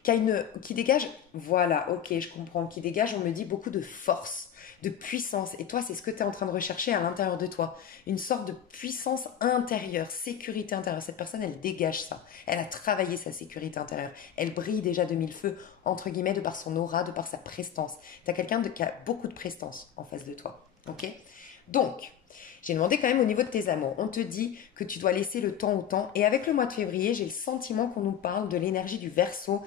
qui dégage, voilà, ok, je comprends, qui dégage, on me dit, beaucoup de force, de puissance. Et toi, c'est ce que tu es en train de rechercher à l'intérieur de toi. Une sorte de puissance intérieure, sécurité intérieure. Cette personne, elle dégage ça. Elle a travaillé sa sécurité intérieure. Elle brille déjà de mille feux, entre guillemets, de par son aura, de par sa prestance. Tu as quelqu'un qui a beaucoup de prestance en face de toi. Ok? Donc, j'ai demandé quand même au niveau de tes amours. On te dit que tu dois laisser le temps au temps. Et avec le mois de février, j'ai le sentiment qu'on nous parle de l'énergie du Verseau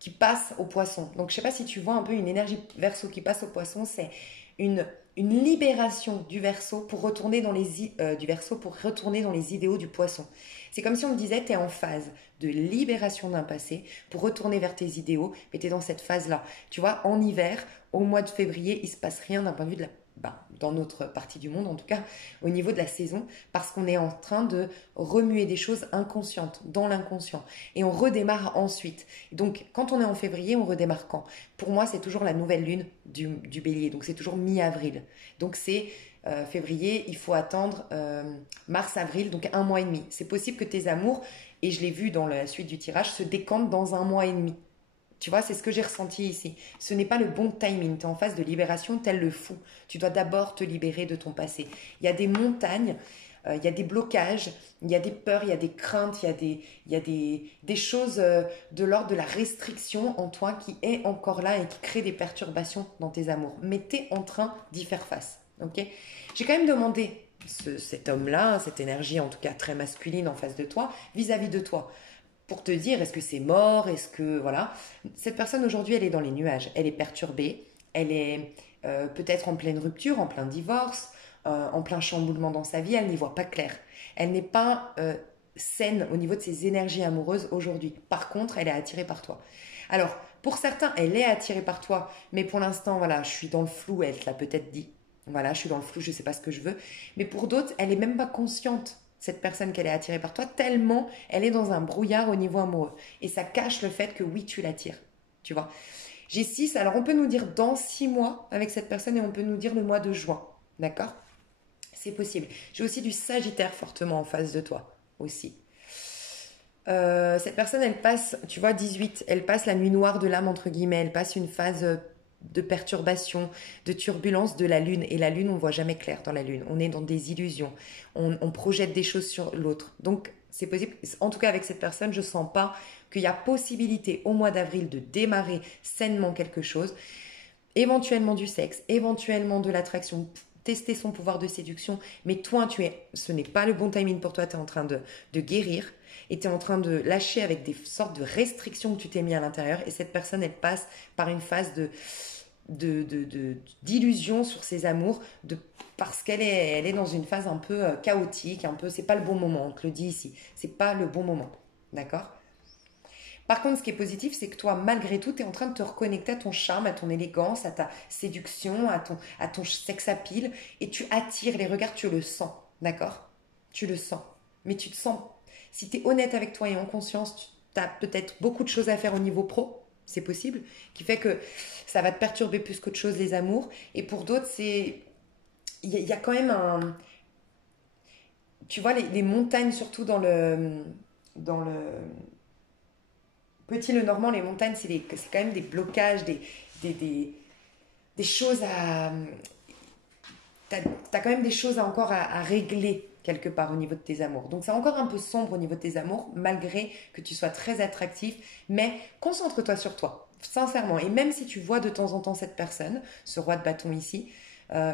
qui passe au Poisson. Donc, je ne sais pas si tu vois un peu une énergie Verseau qui passe au Poisson. C'est une libération du Verseau pour retourner dans les idéaux du Poisson. C'est comme si on me disait, tu es en phase de libération d'un passé pour retourner vers tes idéaux, mais tu es dans cette phase-là. Tu vois, en hiver, au mois de février, il ne se passe rien d'un point de vue dans notre partie du monde en tout cas, au niveau de la saison, parce qu'on est en train de remuer des choses inconscientes, dans l'inconscient. Et on redémarre ensuite. Donc, quand on est en février, on redémarre quand? Pour moi, c'est toujours la nouvelle lune du bélier. Donc, c'est toujours mi-avril. Donc, c'est février, il faut attendre mars-avril, donc 1 mois et demi. C'est possible que tes amours, et je l'ai vu dans la suite du tirage, se décantent dans 1 mois et demi. Tu vois, c'est ce que j'ai ressenti ici. Ce n'est pas le bon timing. Tu es en phase de libération tel le fou. Tu dois d'abord te libérer de ton passé. Il y a des montagnes, il y a des blocages, il y a des peurs, il y a des craintes, il y a des choses de l'ordre de la restriction en toi qui est encore là et qui crée des perturbations dans tes amours. Mais tu es en train d'y faire face. Ok? J'ai quand même demandé cet homme-là, cette énergie en tout cas très masculine en face de toi, vis-à-vis de toi pour te dire est-ce que c'est mort, est-ce que voilà. Cette personne aujourd'hui elle est dans les nuages, elle est perturbée, elle est peut-être en pleine rupture, en plein divorce, en plein chamboulement dans sa vie, elle n'y voit pas clair. Elle n'est pas saine au niveau de ses énergies amoureuses aujourd'hui. Par contre, elle est attirée par toi. Alors, pour certains, elle est attirée par toi, mais pour l'instant, voilà, je suis dans le flou, elle te l'a peut-être dit. Voilà, je suis dans le flou, je ne sais pas ce que je veux. Mais pour d'autres, elle n'est même pas consciente cette personne qu'elle est attirée par toi, tellement elle est dans un brouillard au niveau amoureux. Et ça cache le fait que oui, tu l'attires. Tu vois. J'ai 6, alors on peut nous dire dans 6 mois avec cette personne et on peut nous dire le mois de juin. D'accord? C'est possible. J'ai aussi du Sagittaire fortement en face de toi aussi. Cette personne, elle passe, tu vois, 18, elle passe la nuit noire de l'âme, entre guillemets, elle passe une phase de perturbation, de turbulence de la lune. Et la lune, on ne voit jamais clair dans la lune. On est dans des illusions. On projette des choses sur l'autre. Donc, c'est possible. En tout cas, avec cette personne, je ne sens pas qu'il y a possibilité au mois d'avril de démarrer sainement quelque chose. Éventuellement du sexe, éventuellement de l'attraction, tester son pouvoir de séduction. Mais toi, ce n'est pas le bon timing pour toi. Tu es en train de guérir. Et tu es en train de lâcher avec des sortes de restrictions que tu t'es mis à l'intérieur. Et cette personne, elle passe par une phase d'illusion sur ses amours parce qu'elle est dans une phase un peu chaotique, un peu, c'est pas le bon moment, on te le dit ici. C'est pas le bon moment. D'accord? Par contre, ce qui est positif, c'est que toi, malgré tout, tu es en train de te reconnecter à ton charme, à ton élégance, à ta séduction, à ton sex appeal. Et tu attires les regards, tu le sens. D'accord? Tu le sens. Mais tu te sens. Si tu es honnête avec toi et en conscience, tu as peut-être beaucoup de choses à faire au niveau pro, c'est possible, qui fait que ça va te perturber plus qu'autre chose les amours. Et pour d'autres, c'est il y a quand même un... Tu vois, les montagnes, surtout dans le Petit Le Normand, les montagnes, c'est quand même des blocages, des choses à... T'as quand même des choses à régler quelque part au niveau de tes amours. Donc c'est encore un peu sombre au niveau de tes amours, malgré que tu sois très attractif. Mais concentre-toi sur toi, sincèrement. Et même si tu vois de temps en temps cette personne, ce roi de bâton ici,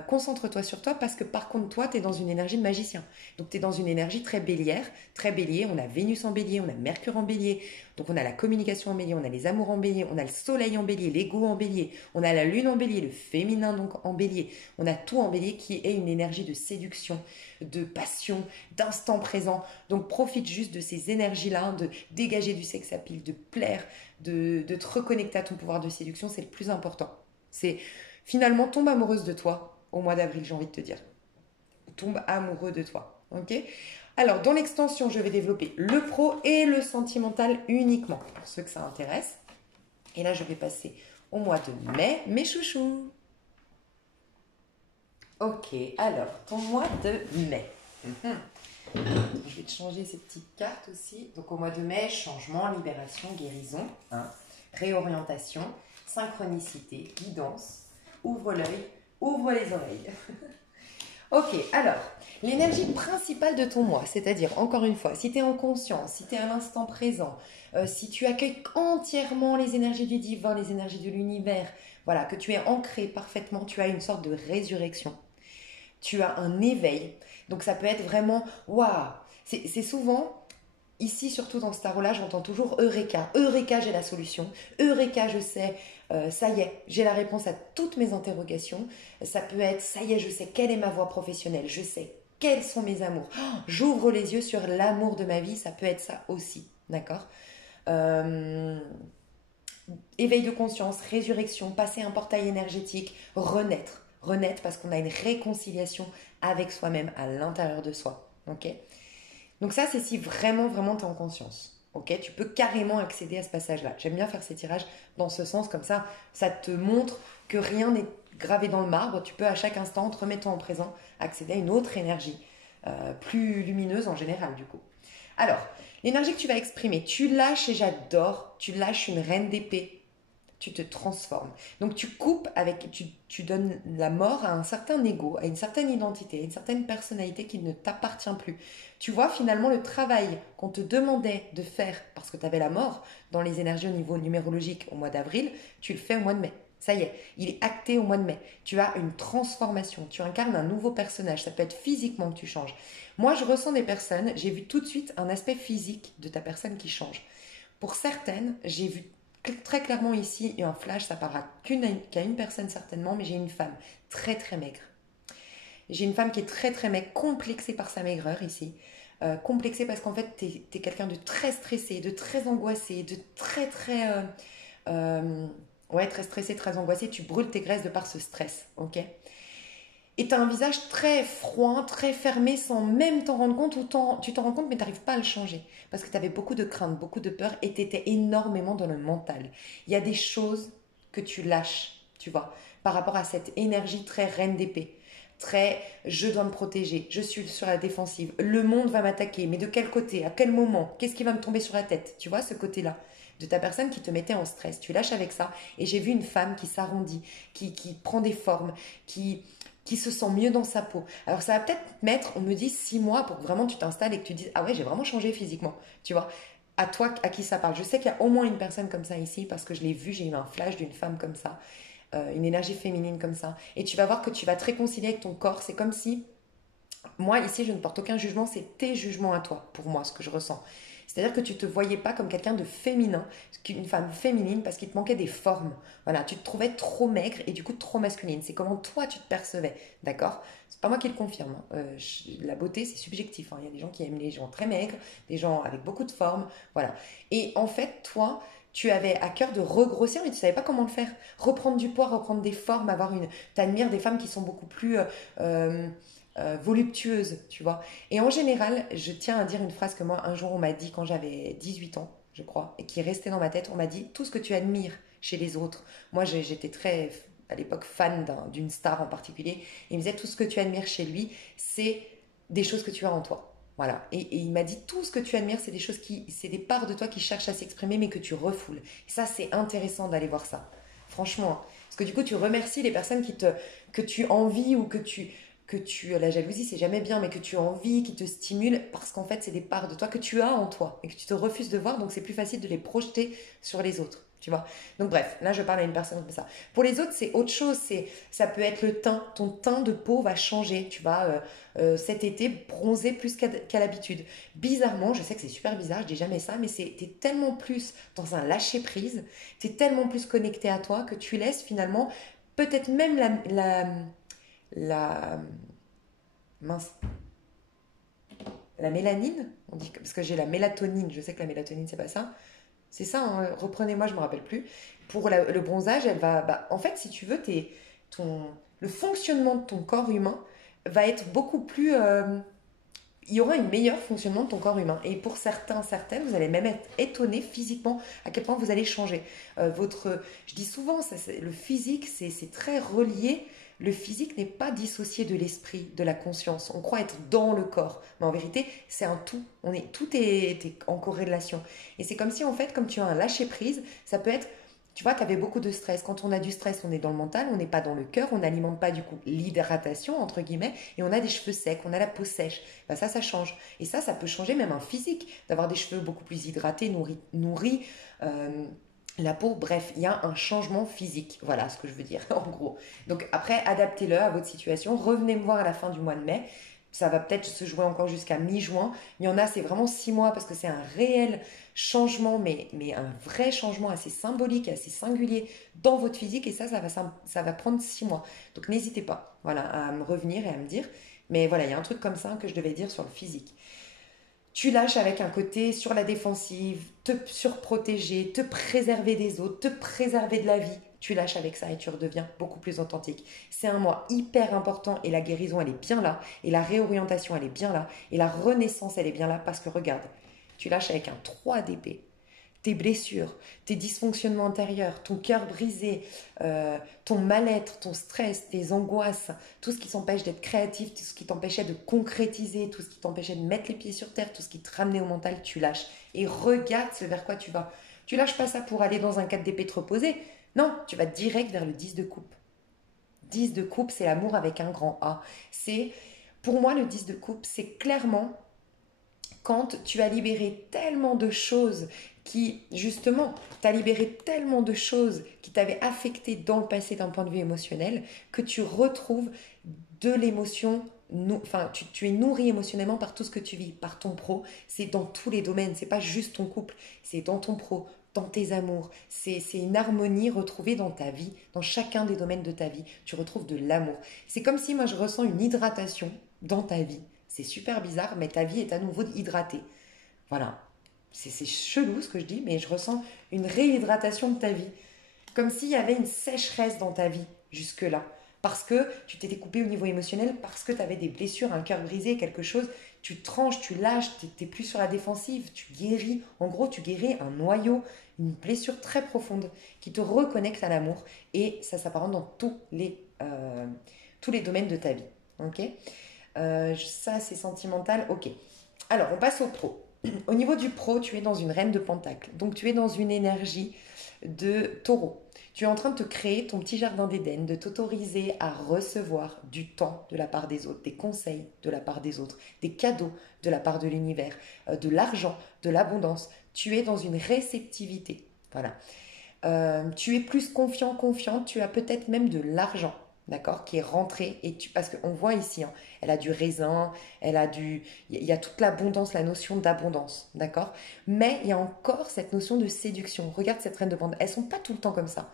concentre-toi sur toi parce que par contre, toi, tu es dans une énergie de magicien. Donc tu es dans une énergie très bélière, très bélier. On a Vénus en bélier, on a Mercure en bélier. Donc on a la communication en bélier, on a les amours en bélier, on a le soleil en bélier, l'ego en bélier, on a la lune en bélier, le féminin donc en bélier. On a tout en bélier qui est une énergie de séduction, de passion, d'instant présent. Donc profite juste de ces énergies-là, de dégager du sex appeal, de plaire, de te reconnecter à ton pouvoir de séduction, c'est le plus important. C'est finalement tombe amoureuse de toi au mois d'avril, j'ai envie de te dire. Tombe amoureux de toi. Ok? Alors, dans l'extension, je vais développer le pro et le sentimental uniquement, pour ceux que ça intéresse. Et là, je vais passer au mois de mai, mes chouchous. Ok, alors, ton mois de mai. Je vais te changer ces petites cartes aussi. Donc, au mois de mai, changement, libération, guérison, réorientation, synchronicité, guidance, ouvre l'œil, ouvre les oreilles. Ok, alors, l'énergie principale de ton mois, c'est-à-dire, encore une fois, si tu es en conscience, si tu es à l'instant présent, si tu accueilles entièrement les énergies du divin, les énergies de l'univers, voilà, que tu es ancré parfaitement, tu as une sorte de résurrection. Tu as un éveil. Donc ça peut être vraiment, waouh, c'est souvent... Ici, surtout dans ce tarot-là, j'entends toujours Eureka. Eureka, j'ai la solution. Eureka, je sais, ça y est, j'ai la réponse à toutes mes interrogations. Ça peut être, ça y est, je sais quelle est ma voie professionnelle. Je sais quels sont mes amours. Oh, j'ouvre les yeux sur l'amour de ma vie. Ça peut être ça aussi. D'accord? Éveil de conscience, résurrection, passer un portail énergétique, renaître. renaître parce qu'on a une réconciliation avec soi-même à l'intérieur de soi. Ok? Donc ça, c'est si vraiment, vraiment tu es en conscience. Ok? Tu peux carrément accéder à ce passage-là. J'aime bien faire ces tirages dans ce sens, comme ça te montre que rien n'est gravé dans le marbre. Tu peux à chaque instant, te remettant en présent, accéder à une autre énergie, plus lumineuse en général du coup. Alors, l'énergie que tu vas exprimer, tu lâches, et j'adore, tu lâches une reine d'épée, tu te transformes. Donc tu coupes avec, tu donnes la mort à un certain ego, à une certaine identité, à une certaine personnalité qui ne t'appartient plus. Tu vois finalement le travail qu'on te demandait de faire parce que tu avais la mort dans les énergies au niveau numérologique au mois d'avril, tu le fais au mois de mai. Ça y est, il est acté au mois de mai. Tu as une transformation, tu incarnes un nouveau personnage. Ça peut être physiquement que tu changes. Moi, je ressens des personnes, j'ai vu tout de suite un aspect physique de ta personne qui change. Pour certaines, j'ai vu très clairement ici un flash, ça parlera qu'à une personne certainement, mais j'ai une femme très très maigre. J'ai une femme qui est très très maigre, complexée par sa maigreur ici. Complexée parce qu'en fait, tu es quelqu'un de très stressé, de très angoissé, de très très... ouais, très stressé, très angoissé. Tu brûles tes graisses de par ce stress, ok? Et tu as un visage très froid, très fermé, sans même t'en rendre compte, ou tu t'en rends compte, mais tu n'arrives pas à le changer. Parce que tu avais beaucoup de craintes, beaucoup de peur, et tu étais énormément dans le mental. Il y a des choses que tu lâches, tu vois, par rapport à cette énergie très reine d'épée. Très, je dois me protéger, je suis sur la défensive, le monde va m'attaquer, mais de quel côté, à quel moment, qu'est-ce qui va me tomber sur la tête? Tu vois, ce côté-là de ta personne qui te mettait en stress. Tu lâches avec ça. Et j'ai vu une femme qui s'arrondit, qui prend des formes, qui se sent mieux dans sa peau. Alors ça va peut-être mettre, on me dit 6 mois pour que vraiment tu t'installes et que tu dises ah ouais, j'ai vraiment changé physiquement, tu vois. À toi, à qui ça parle. Je sais qu'il y a au moins une personne comme ça ici parce que je l'ai vu, j'ai eu un flash d'une femme comme ça, une énergie féminine comme ça. Et tu vas voir que tu vas te réconcilier avec ton corps. C'est comme si, moi ici je ne porte aucun jugement, c'est tes jugements à toi, pour moi, ce que je ressens. C'est-à-dire que tu ne te voyais pas comme quelqu'un de féminin, une femme féminine, parce qu'il te manquait des formes. Voilà, tu te trouvais trop maigre et du coup trop masculine. C'est comment toi tu te percevais, d'accord? C'est pas moi qui le confirme, hein. La beauté c'est subjectif, hein. Il y a des gens qui aiment les gens très maigres, des gens avec beaucoup de formes, voilà. Et en fait, toi, tu avais à cœur de regrossir, mais tu savais pas comment le faire. Reprendre du poids, reprendre des formes, avoir une. T'admires des femmes qui sont beaucoup plus voluptueuses, tu vois. Et en général, je tiens à dire une phrase que moi, un jour, on m'a dit quand j'avais 18 ans, je crois, et qui est restée dans ma tête. On m'a dit tout ce que tu admires chez les autres. Moi, j'étais très, à l'époque, fan d'une star en particulier. Et il me disait tout ce que tu admires chez lui, c'est des choses que tu as en toi. Voilà. Et il m'a dit tout ce que tu admires, c'est des choses c'est des parts de toi qui cherchent à s'exprimer, mais que tu refoules. Et ça, c'est intéressant d'aller voir ça. Franchement. Parce que du coup, tu remercies les personnes que tu envies ou la jalousie c'est jamais bien, mais que tu as envie, qui te stimule, parce qu'en fait c'est des parts de toi que tu as en toi et que tu te refuses de voir, donc c'est plus facile de les projeter sur les autres, tu vois. Donc bref, là je parle à une personne comme ça. Pour les autres c'est autre chose, ça peut être le teint, ton teint de peau va changer, tu vas cet été bronzer plus qu'à l'habitude. Bizarrement, je sais que c'est super bizarre, je dis jamais ça, mais t'es tellement plus dans un lâcher prise, t'es tellement plus connecté à toi que tu laisses finalement peut-être même la mince, la mélanine, on dit parce que j'ai la mélatonine, je sais que la mélatonine c'est pas ça, c'est ça, hein, reprenez-moi, je me rappelle plus. Pour le bronzage, elle va, en fait, si tu veux, le fonctionnement de ton corps humain va être beaucoup plus, il y aura un meilleur fonctionnement de ton corps humain. Et pour certaines, vous allez même être étonné physiquement à quel point vous allez changer. Je dis souvent, le physique, c'est très relié. Le physique n'est pas dissocié de l'esprit, de la conscience. On croit être dans le corps, mais en vérité, c'est un tout. Tout est en corrélation. Et c'est comme si, en fait, comme tu as un lâcher-prise, ça peut être, tu vois, tu avais beaucoup de stress. Quand on a du stress, on est dans le mental, on n'est pas dans le cœur, on n'alimente pas du coup l'hydratation, entre guillemets, et on a des cheveux secs, on a la peau sèche. Ben ça change. Et ça peut changer même un physique, d'avoir des cheveux beaucoup plus hydratés, nourris, la peau, bref, il y a un changement physique. Voilà ce que je veux dire, en gros. Donc après, adaptez-le à votre situation. Revenez me voir à la fin du mois de mai. Ça va peut-être se jouer encore jusqu'à mi-juin. Il y en a, c'est vraiment 6 mois parce que c'est un réel changement, mais un vrai changement assez symbolique, assez singulier dans votre physique. Et ça va prendre 6 mois. Donc n'hésitez pas, voilà, à me revenir et à me dire. Mais voilà, il y a un truc comme ça que je devais dire sur le physique. Tu lâches avec un côté sur la défensive, te surprotéger, te préserver des autres, te préserver de la vie. tu lâches avec ça et tu redeviens beaucoup plus authentique. C'est un mois hyper important et la guérison, elle est bien là. Et la réorientation, elle est bien là. Et la renaissance, elle est bien là parce que regarde, tu lâches avec un 3 d'épée. Tes blessures, tes dysfonctionnements intérieurs, ton cœur brisé, ton mal-être, ton stress, tes angoisses, tout ce qui t'empêche d'être créatif, tout ce qui t'empêchait de concrétiser, tout ce qui t'empêchait de mettre les pieds sur terre, tout ce qui te ramenait au mental, tu lâches. Et regarde ce vers quoi tu vas. Tu lâches pas ça pour aller dans un 4 d'épée te reposer. Non, tu vas direct vers le 10 de coupe. 10 de coupe, c'est l'amour avec un grand A. C'est, pour moi, le 10 de coupe, c'est clairement quand tu as libéré tellement de choses qui, justement, t'as libéré tellement de choses qui t'avaient affecté dans le passé d'un point de vue émotionnel, que tu retrouves de l'émotion, enfin, tu es nourri émotionnellement par tout ce que tu vis, par ton pro, c'est dans tous les domaines, c'est pas juste ton couple, c'est dans ton pro, dans tes amours, c'est une harmonie retrouvée dans ta vie, dans chacun des domaines de ta vie, tu retrouves de l'amour. C'est comme si moi je ressens une hydratation dans ta vie. C'est super bizarre, mais ta vie est à nouveau hydratée. Voilà. C'est chelou ce que je dis, mais je ressens une réhydratation de ta vie. Comme s'il y avait une sécheresse dans ta vie jusque-là. Parce que tu t'étais coupé au niveau émotionnel, parce que tu avais des blessures, un cœur brisé, quelque chose. Tu tranches, tu lâches, tu n'es plus sur la défensive, tu guéris. En gros, tu guéris un noyau, une blessure très profonde qui te reconnecte à l'amour. Et ça s'apparente dans tous les domaines de ta vie. Ok ? Ça, c'est sentimental. Ok. Alors, on passe au pro. Au niveau du pro, tu es dans une reine de pentacle. Donc, tu es dans une énergie de taureau. Tu es en train de te créer ton petit jardin d'Éden, de t'autoriser à recevoir du temps de la part des autres, des conseils de la part des autres, des cadeaux de la part de l'univers, de l'argent, de l'abondance. Tu es dans une réceptivité. Voilà. Tu es plus confiant, confiante. Tu as peut-être même de l'argent, d'accord, qui est rentré. Parce qu'on voit ici, hein, elle a du raisin, il y a toute l'abondance, la notion d'abondance, d'accord. Mais il y a encore cette notion de séduction. Regarde cette reine de pentacle, elles sont pas tout le temps comme ça.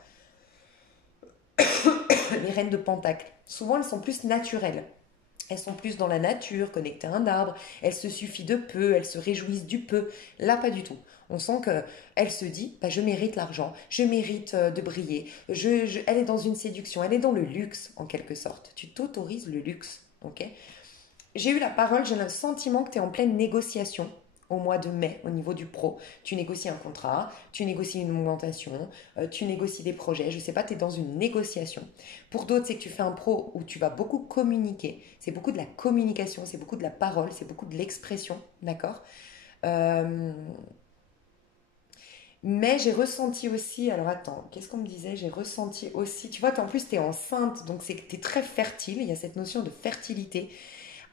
Les reines de pentacle, souvent elles sont plus naturelles. Elles sont plus dans la nature, connectées à un arbre, elles se suffisent de peu, elles se réjouissent du peu. Là, pas du tout. On sent qu'elle se dit, bah, je mérite l'argent, je mérite de briller. Elle est dans une séduction, elle est dans le luxe, en quelque sorte. Tu t'autorises le luxe, ok. J'ai eu la parole, j'ai le sentiment que tu es en pleine négociation au mois de mai au niveau du pro. Tu négocies un contrat, tu négocies une augmentation, tu négocies des projets, je ne sais pas, tu es dans une négociation. Pour d'autres, c'est que tu fais un pro où tu vas beaucoup communiquer. C'est beaucoup de la communication, c'est beaucoup de la parole, c'est beaucoup de l'expression, d'accord. Mais j'ai ressenti aussi, alors attends, qu'est-ce qu'on me disait? J'ai ressenti aussi, tu vois, en plus tu es enceinte, donc c'est que tu es très fertile, il y a cette notion de fertilité.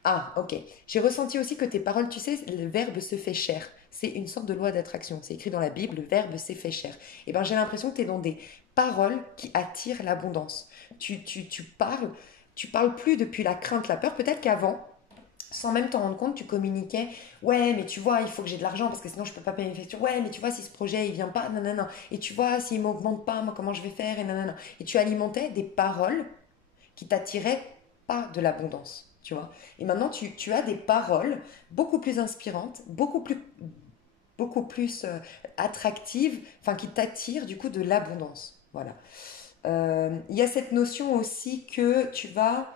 Ah, ok. J'ai ressenti aussi que tes paroles, tu sais, le verbe se fait chair. C'est une sorte de loi d'attraction. C'est écrit dans la Bible, le verbe s'est fait chair. Et bien, j'ai l'impression que tu es dans des paroles qui attirent l'abondance. Tu parles plus depuis la crainte, la peur. Peut-être qu'avant, sans même t'en rendre compte, tu communiquais. Ouais, mais tu vois, il faut que j'ai de l'argent parce que sinon je peux pas payer mes factures. Ouais, mais tu vois, si ce projet il vient pas, non, non, non. Et tu vois, s'il m'augmente pas, moi comment je vais faire, et non, non, non. Et tu alimentais des paroles qui t'attiraient pas de l'abondance, tu vois. Et maintenant, tu as des paroles beaucoup plus inspirantes, beaucoup plus attractives, enfin qui t'attirent du coup de l'abondance. Voilà. Il y a cette notion aussi que tu vas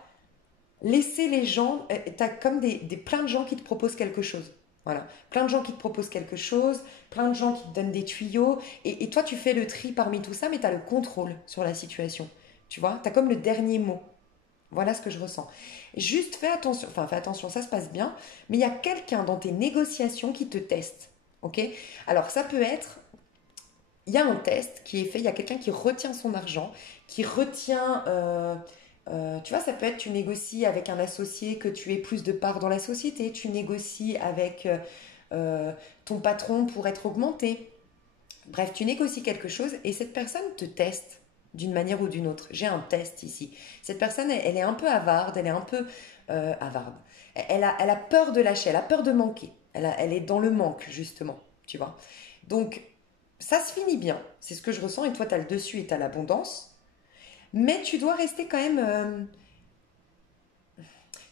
laisser les gens, tu as comme plein de gens qui te proposent quelque chose. Voilà, plein de gens qui te proposent quelque chose, plein de gens qui te donnent des tuyaux, et toi tu fais le tri parmi tout ça, mais tu as le contrôle sur la situation. Tu vois, tu as comme le dernier mot. Voilà ce que je ressens. Juste fais attention, ça se passe bien, mais il y a quelqu'un dans tes négociations qui te teste. Ok. Alors ça peut être, il y a un test qui est fait, il y a quelqu'un qui retient son argent, qui retient, tu vois, ça peut être, tu négocies avec un associé que tu aies plus de parts dans la société, tu négocies avec ton patron pour être augmenté. Bref, tu négocies quelque chose et cette personne te teste d'une manière ou d'une autre. J'ai un test ici. Cette personne, elle est un peu avarde, elle est un peu avarde. Elle a peur de lâcher, elle a peur de manquer. Elle est dans le manque, justement, tu vois. Donc, ça se finit bien, c'est ce que je ressens, et toi, tu as le dessus et tu as l'abondance. Mais tu dois rester quand même...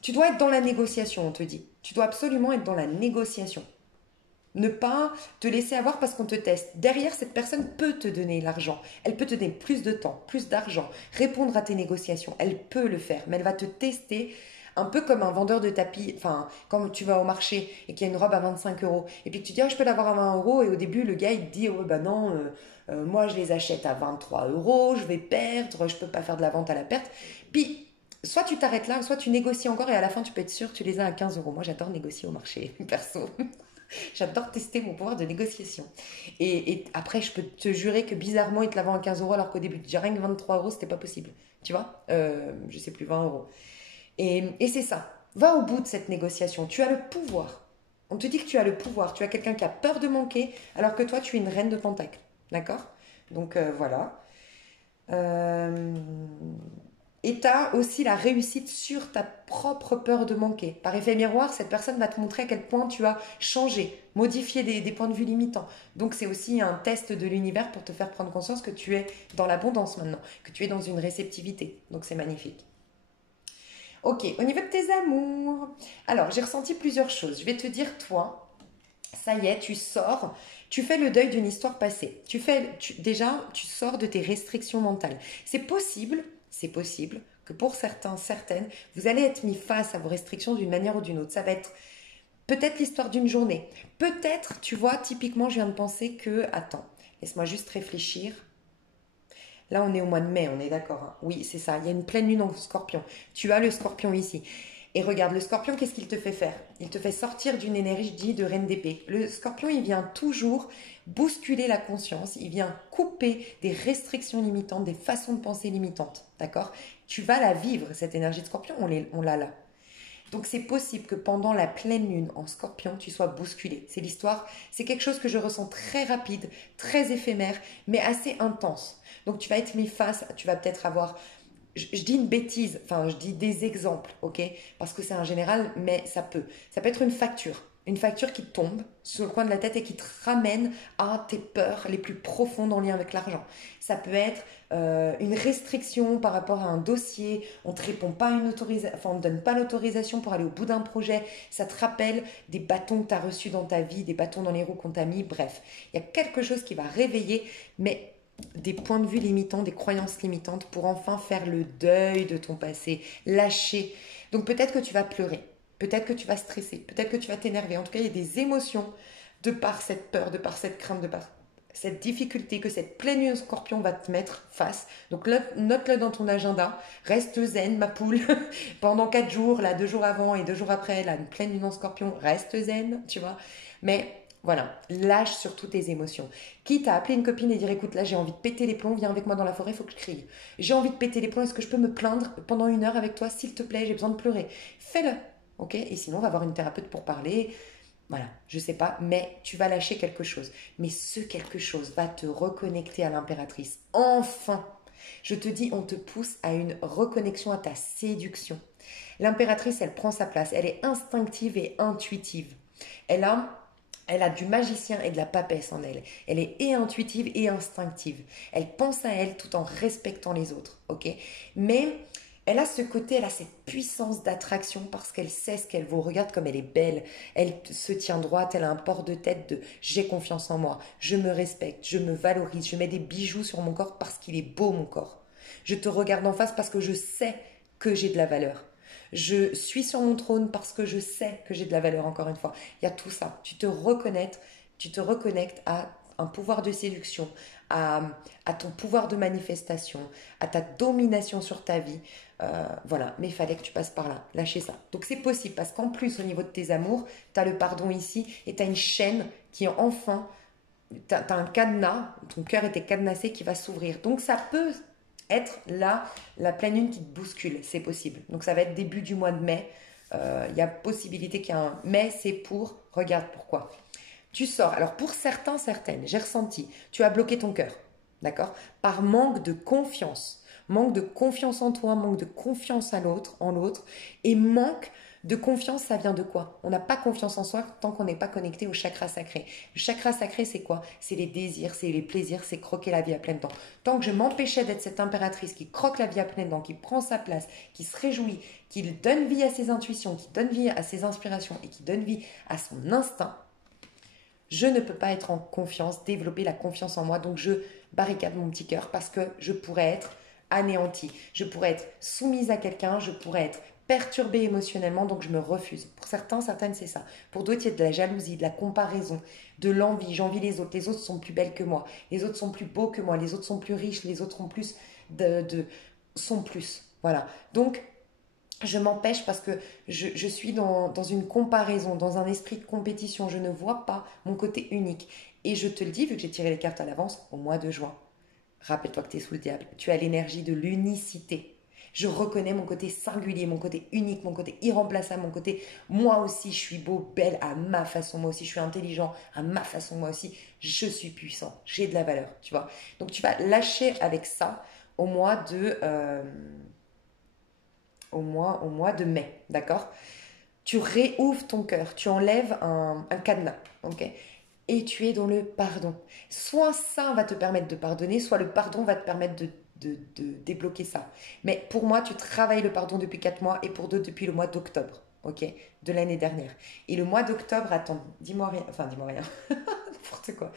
tu dois être dans la négociation, on te dit. Tu dois absolument être dans la négociation. Ne pas te laisser avoir parce qu'on te teste. Derrière, cette personne peut te donner l'argent. Elle peut te donner plus de temps, plus d'argent, répondre à tes négociations. Elle peut le faire, mais elle va te tester un peu comme un vendeur de tapis. Enfin, quand tu vas au marché et qu'il y a une robe à 25 euros, et puis que tu dis, oh, je peux l'avoir à 20 euros, et au début, le gars, il te dit, oh, bah non, moi, je les achète à 23 euros, je vais perdre, je peux pas faire de la vente à la perte. Puis, soit tu t'arrêtes là, soit tu négocies encore, et à la fin, tu peux être sûr, tu les as à 15 euros. Moi, j'adore négocier au marché, perso. J'adore tester mon pouvoir de négociation. Et après, je peux te jurer que bizarrement, ils te la vendent à 15 euros alors qu'au début, déjà rien que 23 euros, c'était pas possible. Tu vois Je sais plus, 20 euros. Et c'est ça. Va au bout de cette négociation. Tu as le pouvoir. On te dit que tu as le pouvoir. Tu as quelqu'un qui a peur de manquer alors que toi, tu es une reine de pentacle. D'accord Donc voilà. Euh, Et tu as aussi la réussite sur ta propre peur de manquer. Par effet miroir, cette personne va te montrer à quel point tu as changé, modifié des points de vue limitants. Donc c'est aussi un test de l'univers pour te faire prendre conscience que tu es dans l'abondance maintenant, que tu es dans une réceptivité. Donc c'est magnifique. Ok, au niveau de tes amours. Alors, j'ai ressenti plusieurs choses. Je vais te dire, toi, ça y est, tu sors, tu fais le deuil d'une histoire passée. Déjà, tu sors de tes restrictions mentales. C'est possible que pour certains, certaines, vous allez être mis face à vos restrictions d'une manière ou d'une autre. Ça va être peut-être l'histoire d'une journée. Peut-être, tu vois, typiquement, je viens de penser que, attends, laisse-moi juste réfléchir. Là, on est au mois de mai, on est d'accord, hein. Oui, c'est ça. Il y a une pleine lune en scorpion. Tu as le scorpion ici. Et regarde, le scorpion, qu'est-ce qu'il te fait faire? Il te fait sortir d'une énergie de reine d'épée. Le scorpion, il vient toujours bousculer la conscience. Il vient couper des restrictions limitantes, des façons de penser limitantes. D'accord? Tu vas la vivre, cette énergie de scorpion, on l'a là. Donc c'est possible que pendant la pleine lune en scorpion, tu sois bousculé. C'est l'histoire, c'est quelque chose que je ressens très rapide, très éphémère, mais assez intense. Donc tu vas être mis face, tu vas peut-être avoir, je dis une bêtise, enfin je dis des exemples, ok? Parce que c'est un général, mais ça peut. Ça peut être une facture. Une facture qui te tombe sur le coin de la tête et qui te ramène à tes peurs les plus profondes en lien avec l'argent. Ça peut être une restriction par rapport à un dossier, on ne te répond pas à une autorisation, enfin on ne donne pas l'autorisation pour aller au bout d'un projet, ça te rappelle des bâtons que tu as reçus dans ta vie, des bâtons dans les roues qu'on t'a mis, bref. Il y a quelque chose qui va réveiller, mais des points de vue limitants, des croyances limitantes pour enfin faire le deuil de ton passé, lâcher. Donc peut-être que tu vas pleurer, peut-être que tu vas stresser, peut-être que tu vas t'énerver. En tout cas, il y a des émotions de par cette peur, de par cette crainte, de par cette difficulté que cette pleine lune scorpion va te mettre face. Donc note-le dans ton agenda, reste zen ma poule, pendant 4 jours, là 2 jours avant et 2 jours après, là une pleine lune en scorpion, reste zen, tu vois. Mais voilà, lâche surtout tes émotions. Quitte à appeler une copine et dire écoute là j'ai envie de péter les plombs, viens avec moi dans la forêt, il faut que je crie. J'ai envie de péter les plombs, est-ce que je peux me plaindre pendant 1 heure avec toi s'il te plaît, j'ai besoin de pleurer. Fais-le, ok? Et sinon on va avoir une thérapeute pour parler. Voilà, je sais pas, mais tu vas lâcher quelque chose. Mais ce quelque chose va te reconnecter à l'impératrice. Enfin, je te dis, on te pousse à une reconnexion à ta séduction. L'impératrice, elle prend sa place. Elle est instinctive et intuitive. Elle a, elle a du magicien et de la papesse en elle. Elle est et intuitive et instinctive. Elle pense à elle tout en respectant les autres, ok? Mais elle a ce côté, elle a cette puissance d'attraction parce qu'elle sait ce qu'elle vaut. Regarde comme elle est belle. Elle se tient droite, elle a un port de tête de j'ai confiance en moi, je me respecte, je me valorise, je mets des bijoux sur mon corps parce qu'il est beau mon corps. Je te regarde en face parce que je sais que j'ai de la valeur. Je suis sur mon trône parce que je sais que j'ai de la valeur, encore une fois. Il y a tout ça. Tu te reconnectes à un pouvoir de séduction, à, à ton pouvoir de manifestation, à ta domination sur ta vie. Voilà, mais il fallait que tu passes par là. Lâchez ça. Donc c'est possible parce qu'en plus, au niveau de tes amours, tu as le pardon ici et tu as une chaîne qui enfin, tu as un cadenas, ton cœur était cadenassé qui va s'ouvrir. Donc ça peut être là la pleine lune qui te bouscule, c'est possible. Donc ça va être début du mois de mai. Il y a possibilité qu'il y ait un mai, c'est pour, regarde pourquoi. Tu sors, alors pour certains, certaines, j'ai ressenti, tu as bloqué ton cœur, d'accord? Par manque de confiance en toi, manque de confiance en l'autre, et manque de confiance, ça vient de quoi? On n'a pas confiance en soi tant qu'on n'est pas connecté au chakra sacré. Le chakra sacré, c'est quoi? C'est les désirs, c'est les plaisirs, c'est croquer la vie à pleines dents. Tant que je m'empêchais d'être cette impératrice qui croque la vie à pleines dents, qui prend sa place, qui se réjouit, qui donne vie à ses intuitions, qui donne vie à ses inspirations et qui donne vie à son instinct, Je ne peux pas être en confiance, développer la confiance en moi. Donc je barricade mon petit cœur parce que je pourrais être anéantie. Je pourrais être soumise à quelqu'un, je pourrais être perturbée émotionnellement, donc je me refuse. Pour certains, certaines, c'est ça. Pour d'autres, il y a de la jalousie, de la comparaison, de l'envie. J'envie les autres. Les autres sont plus belles que moi. Les autres sont plus beaux que moi. Les autres sont plus riches. Les autres ont plus sont plus. Voilà. Donc, je m'empêche parce que je suis dans une comparaison, dans un esprit de compétition. Je ne vois pas mon côté unique. Et je te le dis, vu que j'ai tiré les cartes à l'avance, au mois de juin, rappelle-toi que tu es sous le diable. Tu as l'énergie de l'unicité. Je reconnais mon côté singulier, mon côté unique, mon côté irremplaçable, mon côté moi aussi je suis beau, belle à ma façon, moi aussi je suis intelligent à ma façon, moi aussi je suis puissant, j'ai de la valeur, tu vois. Donc tu vas lâcher avec ça au mois de, au mois de mai, d'accord. Tu réouvres ton cœur, tu enlèves un cadenas, ok, et tu es dans le pardon. Soit ça va te permettre de pardonner, soit le pardon va te permettre de débloquer ça. Mais pour moi, tu travailles le pardon depuis 4 mois et pour d'autres depuis le mois d'octobre, ok, de l'année dernière. Et le mois d'octobre, attends, dis-moi rien, enfin dis-moi rien, n'importe quoi.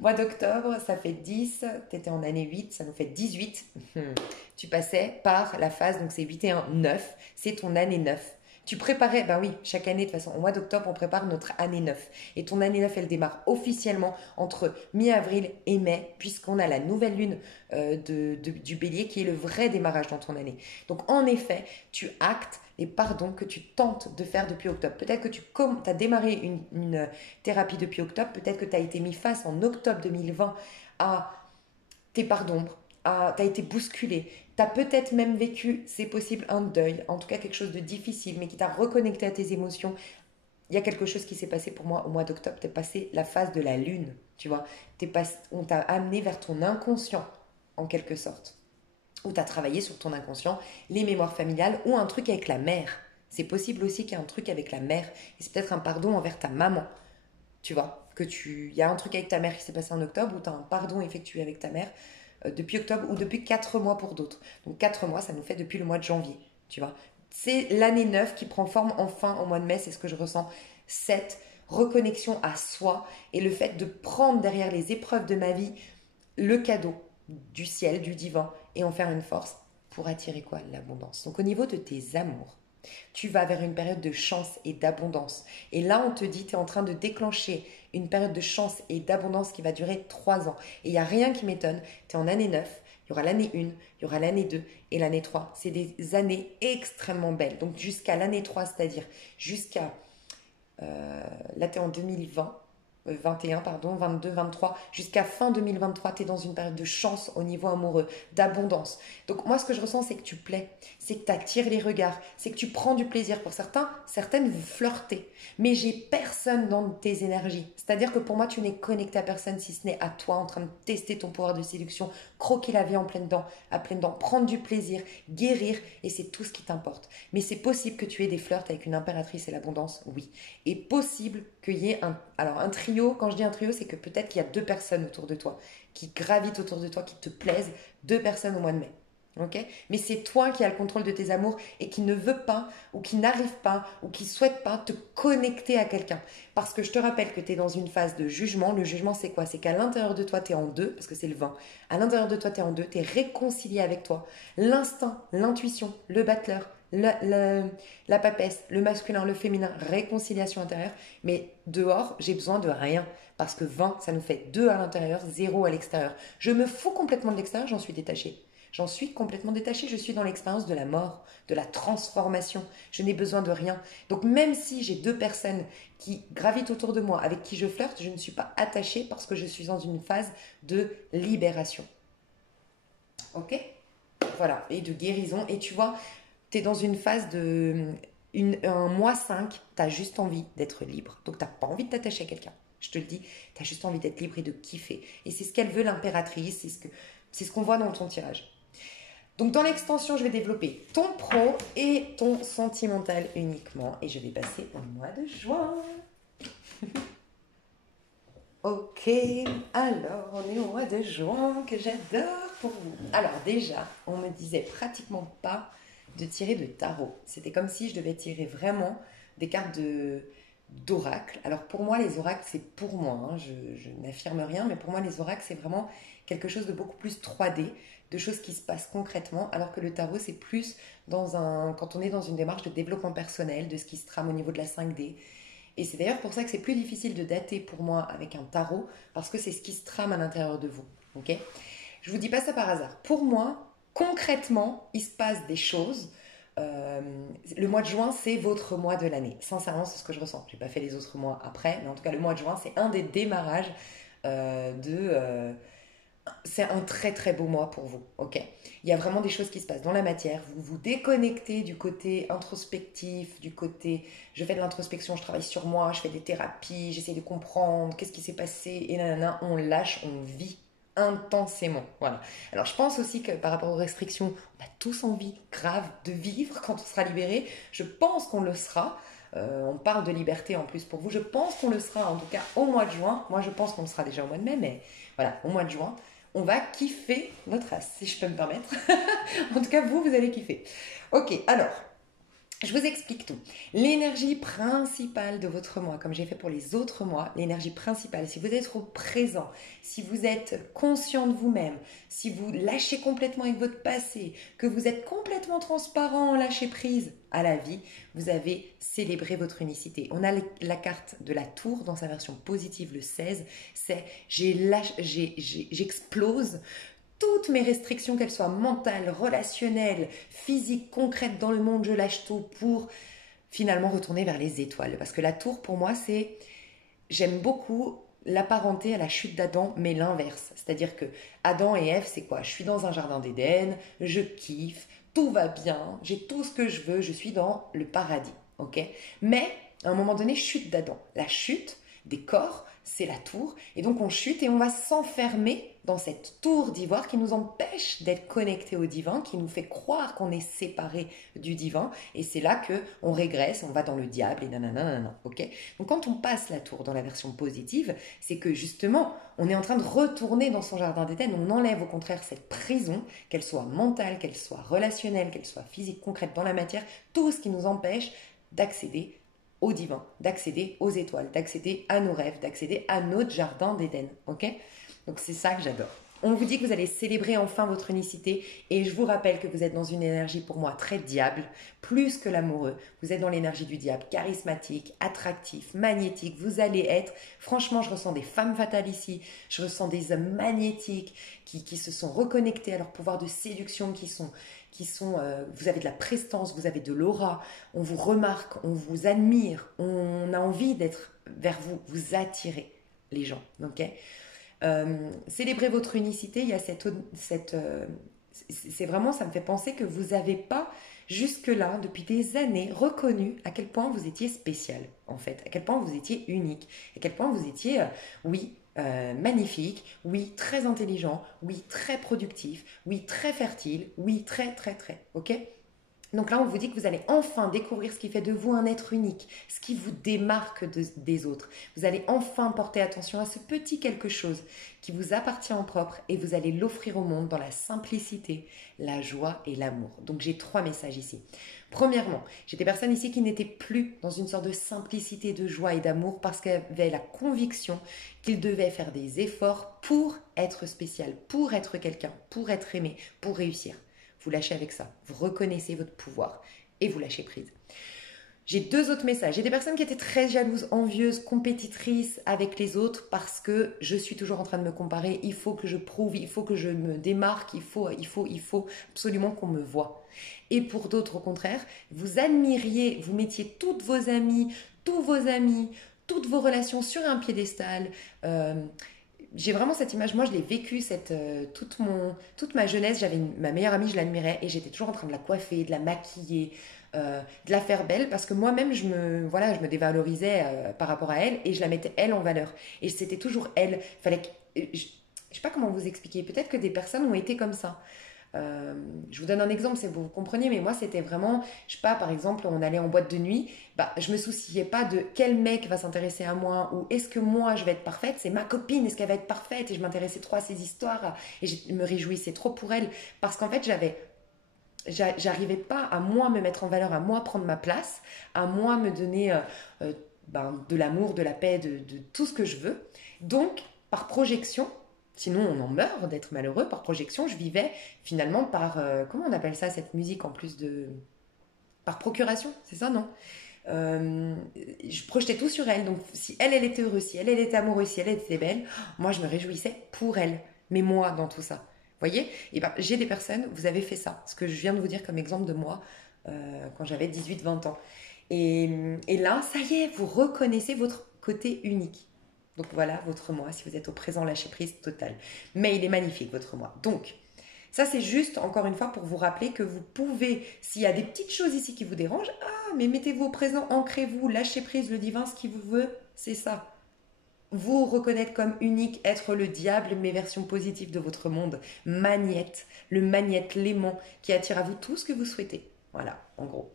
Mois d'octobre, ça fait 10, tu étais en année 8, ça nous fait 18. Tu passais par la phase, donc c'est 8 et 1, 9, c'est ton année 9. Tu préparais, ben oui, chaque année de toute façon, au mois d'octobre, on prépare notre année 9. Et ton année 9, elle démarre officiellement entre mi-avril et mai, puisqu'on a la nouvelle lune du bélier qui est le vrai démarrage dans ton année. Donc en effet, tu actes les pardons que tu tentes de faire depuis octobre. Peut-être que tu as démarré une thérapie depuis octobre, peut-être que tu as été mis face en octobre 2020 à tes parts d'ombre, tu as été bousculé, tu as peut-être même vécu, c'est possible, un deuil, en tout cas quelque chose de difficile, mais qui t'a reconnecté à tes émotions. Il y a quelque chose qui s'est passé pour moi au mois d'octobre. Tu es passé la phase de la lune, tu vois. On t'a amené vers ton inconscient, en quelque sorte. Ou tu as travaillé sur ton inconscient, les mémoires familiales ou un truc avec la mère. C'est possible aussi qu'il y ait un truc avec la mère. Et c'est peut-être un pardon envers ta maman, tu vois. Il y a un truc avec ta mère qui s'est passé en octobre ou tu as un pardon effectué avec ta mère depuis octobre ou depuis 4 mois pour d'autres. Donc 4 mois, ça nous fait depuis le mois de janvier, tu vois. C'est l'année 9 qui prend forme enfin au mois de mai, c'est ce que je ressens. Cette reconnexion à soi et le fait de prendre derrière les épreuves de ma vie le cadeau du ciel, du divin et en faire une force pour attirer quoi? L'abondance. Donc au niveau de tes amours, tu vas vers une période de chance et d'abondance. Et là, on te dit, tu es en train de déclencher une période de chance et d'abondance qui va durer 3 ans. Et il n'y a rien qui m'étonne, tu es en année 9, il y aura l'année 1, il y aura l'année 2 et l'année 3. C'est des années extrêmement belles. Donc jusqu'à l'année 3, c'est-à-dire jusqu'à... là, tu es en 2020. 21, pardon, 22, 23, jusqu'à fin 2023, tu es dans une période de chance au niveau amoureux, d'abondance. Donc moi, ce que je ressens, c'est que tu plais, c'est que tu attires les regards, c'est que tu prends du plaisir. Pour certains, certaines, vous flirtez. Mais j'ai personne dans tes énergies. C'est-à-dire que pour moi, tu n'es connecté à personne si ce n'est à toi en train de tester ton pouvoir de séduction, croquer la vie en pleine dents, à pleines dents, prendre du plaisir, guérir, et c'est tout ce qui t'importe. Mais c'est possible que tu aies des flirts avec une impératrice et l'abondance, oui. Et possible qu'il y ait un trio. Quand je dis un trio, c'est que peut-être qu'il y a 2 personnes autour de toi qui gravitent autour de toi, qui te plaisent, 2 personnes au mois de mai. Ok. Mais c'est toi qui as le contrôle de tes amours et qui ne veut pas ou qui n'arrive pas ou qui souhaite pas te connecter à quelqu'un. Parce que je te rappelle que tu es dans une phase de jugement. Le jugement, c'est quoi? C'est qu'à l'intérieur de toi, tu es en deux, parce que c'est le 20. À l'intérieur de toi, tu es en deux, tu es réconcilié avec toi. L'instinct, l'intuition, le battleur, la papesse, le masculin, le féminin, réconciliation intérieure. Mais dehors, j'ai besoin de rien. Parce que 20, ça nous fait 2 à l'intérieur, 0 à l'extérieur. Je me fous complètement de l'extérieur, j'en suis détachée. J'en suis complètement détachée, je suis dans l'expérience de la mort, de la transformation. Je n'ai besoin de rien. Donc même si j'ai 2 personnes qui gravitent autour de moi, avec qui je flirte, je ne suis pas attachée parce que je suis dans une phase de libération. Ok? Voilà, et de guérison. Et tu vois, tu es dans une phase de... un mois 5, tu as juste envie d'être libre. Donc tu n'as pas envie de t'attacher à quelqu'un. Je te le dis, tu as juste envie d'être libre et de kiffer. Et c'est ce qu'elle veut, l'impératrice, c'est ce qu'on voit dans ton tirage. Donc dans l'extension, je vais développer ton pro et ton sentimental uniquement. Et je vais passer au mois de juin. Ok, alors on est au mois de juin que j'adore pour vous. Alors déjà, on me disait pratiquement pas de tirer de tarot. C'était comme si je devais tirer vraiment des cartes d'oracles. Alors pour moi, les oracles, c'est pour moi, hein, je n'affirme rien, mais pour moi, les oracles, c'est vraiment quelque chose de beaucoup plus 3D, de choses qui se passent concrètement, alors que le tarot, c'est plus quand on est dans une démarche de développement personnel, de ce qui se trame au niveau de la 5D. Et c'est d'ailleurs pour ça que c'est plus difficile de dater pour moi avec un tarot, parce que c'est ce qui se trame à l'intérieur de vous. Ok? Je vous dis pas ça par hasard. Pour moi, concrètement, il se passe des choses. Euh, le mois de juin, c'est votre mois de l'année. Sincèrement, c'est ce que je ressens. J'ai pas fait les autres mois après, mais en tout cas, le mois de juin, c'est un des démarrages c'est un très très beau mois pour vous, ok? Il y a vraiment des choses qui se passent dans la matière. Vous vous déconnectez du côté introspectif, du côté je fais de l'introspection, je travaille sur moi, je fais des thérapies, j'essaie de comprendre qu'est-ce qui s'est passé et nanana, on lâche, on vit intensément. Voilà. Alors je pense aussi que par rapport aux restrictions, on a tous envie grave de vivre quand on sera libéré. Je pense qu'on le sera. On parle de liberté en plus pour vous. Je pense qu'on le sera en tout cas au mois de juin. Moi je pense qu'on le sera déjà au mois de mai, mais voilà, au mois de juin on va kiffer notre race, si je peux me permettre. En tout cas, vous allez kiffer. Ok, alors, je vous explique tout. L'énergie principale de votre mois, comme j'ai fait pour les autres mois, l'énergie principale, si vous êtes au présent, si vous êtes conscient de vous-même, si vous lâchez complètement avec votre passé, que vous êtes complètement transparent, lâchez prise à la vie, vous avez célébré votre unicité. On a la carte de la tour dans sa version positive, le 16, c'est j'explose toutes mes restrictions, qu'elles soient mentales, relationnelles, physiques, concrètes dans le monde, je lâche tout pour finalement retourner vers les étoiles. Parce que la tour, pour moi, j'aime beaucoup l'apparenter à la chute d'Adam, mais l'inverse. C'est-à-dire que Adam et Ève, c'est quoi? Je suis dans un jardin d'Éden, je kiffe, tout va bien, j'ai tout ce que je veux, je suis dans le paradis, ok? Mais à un moment donné, chute d'Adam. La chute des corps, c'est la tour, et donc on chute et on va s'enfermer dans cette tour d'ivoire qui nous empêche d'être connectés au divin, qui nous fait croire qu'on est séparé du divin, et c'est là que on régresse, on va dans le diable et nanana, ok? Donc quand on passe la tour dans la version positive, c'est que justement on est en train de retourner dans son jardin d'Éden, on enlève au contraire cette prison, qu'elle soit mentale, qu'elle soit relationnelle, qu'elle soit physique, concrète dans la matière, tout ce qui nous empêche d'accéder au divin, d'accéder aux étoiles, d'accéder à nos rêves, d'accéder à notre jardin d'Éden, ok? Donc c'est ça que j'adore. On vous dit que vous allez célébrer enfin votre unicité et je vous rappelle que vous êtes dans une énergie pour moi très diable, plus que l'amoureux. Vous êtes dans l'énergie du diable, charismatique, attractif, magnétique. Vous allez être, franchement, je ressens des femmes fatales ici, je ressens des hommes magnétiques qui se sont reconnectés à leur pouvoir de séduction, vous avez de la prestance, vous avez de l'aura, on vous remarque, on vous admire, on a envie d'être vers vous, vous attirez les gens, ok? Célébrer votre unicité, il y a c'est vraiment, ça me fait penser que vous n'avez pas jusque-là, depuis des années, reconnu à quel point vous étiez spécial, en fait, à quel point vous étiez unique, à quel point vous étiez, oui, magnifique, oui, très intelligent, oui, très productif, oui, très fertile, oui, très, très, très, ok? Donc là, on vous dit que vous allez enfin découvrir ce qui fait de vous un être unique, ce qui vous démarque des autres. Vous allez enfin porter attention à ce petit quelque chose qui vous appartient en propre et vous allez l'offrir au monde dans la simplicité, la joie et l'amour. Donc j'ai 3 messages ici. Premièrement, j'ai des personnes ici qui n'étaient plus dans une sorte de simplicité, de joie et d'amour parce qu'elles avaient la conviction qu'ils devaient faire des efforts pour être spécial, pour être quelqu'un, pour être aimé, pour réussir. Vous lâchez avec ça, vous reconnaissez votre pouvoir et vous lâchez prise. J'ai 2 autres messages. J'ai des personnes qui étaient très jalouses, envieuses, compétitrices avec les autres parce que je suis toujours en train de me comparer. Il faut que je prouve, il faut que je me démarque, il faut absolument qu'on me voie. Et pour d'autres, au contraire, vous admiriez, vous mettiez toutes vos amies, tous vos amis, toutes vos relations sur un piédestal. J'ai vraiment cette image, moi je l'ai vécue toute ma jeunesse, ma meilleure amie, je l'admirais et j'étais toujours en train de la coiffer, de la maquiller, de la faire belle parce que moi-même je me dévalorisais par rapport à elle et je la mettais elle en valeur et c'était toujours elle. Je sais pas comment vous expliquer, peut-être que des personnes ont été comme ça. Je vous donne un exemple, c'est pour vous compreniez, mais moi c'était vraiment, je sais pas, par exemple, on allait en boîte de nuit, je me souciais pas de quel mec va s'intéresser à moi ou est-ce que moi je vais être parfaite, c'est ma copine, est-ce qu'elle va être parfaite et je m'intéressais trop à ces histoires et je me réjouissais trop pour elle parce qu'en fait j'arrivais pas à moi me mettre en valeur, à moi prendre ma place, à moi me donner de l'amour, de la paix, de tout ce que je veux. Donc, par projection, sinon on en meurt d'être malheureux, par projection, je vivais finalement par, comment on appelle ça, cette musique en plus de... Par procuration, c'est ça, non? Je projetais tout sur elle. Donc, si elle, elle était heureuse, si elle, elle était amoureuse, si elle, elle était belle, moi, je me réjouissais pour elle. Mais moi, dans tout ça. Vous voyez? Et ben, j'ai des personnes, vous avez fait ça. Ce que je viens de vous dire comme exemple de moi, quand j'avais 18-20 ans. Et là, ça y est, vous reconnaissez votre côté unique. Donc voilà, votre moi, si vous êtes au présent, lâcher prise totale. Mais il est magnifique, votre moi. Donc, ça, c'est juste, encore une fois, pour vous rappeler que vous pouvez, s'il y a des petites choses ici qui vous dérangent, mais mettez-vous au présent, ancrez-vous, lâchez prise, le divin, ce qu'il vous veut, c'est ça. Vous reconnaître comme unique, être le diable, mais version positive de votre monde. Magnète, le magnète, l'aimant qui attire à vous tout ce que vous souhaitez. Voilà, en gros.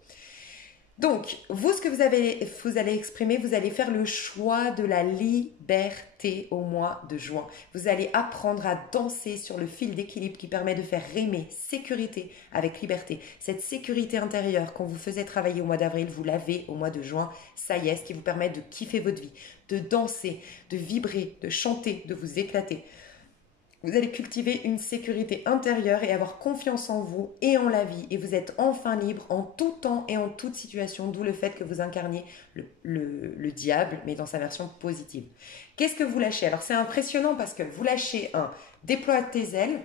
Donc, vous, ce que vous allez exprimer, vous allez faire le choix de la liberté au mois de juin. Vous allez apprendre à danser sur le fil d'équilibre qui permet de faire rimer sécurité avec liberté. Cette sécurité intérieure qu'on vous faisait travailler au mois d'avril, vous l'avez au mois de juin. Ça y est, ce qui vous permet de kiffer votre vie, de danser, de vibrer, de chanter, de vous éclater. Vous allez cultiver une sécurité intérieure et avoir confiance en vous et en la vie. Et vous êtes enfin libre en tout temps et en toute situation, d'où le fait que vous incarniez le diable, mais dans sa version positive. Qu'est-ce que vous lâchez? Alors c'est impressionnant parce que vous lâchez un déploie tes ailes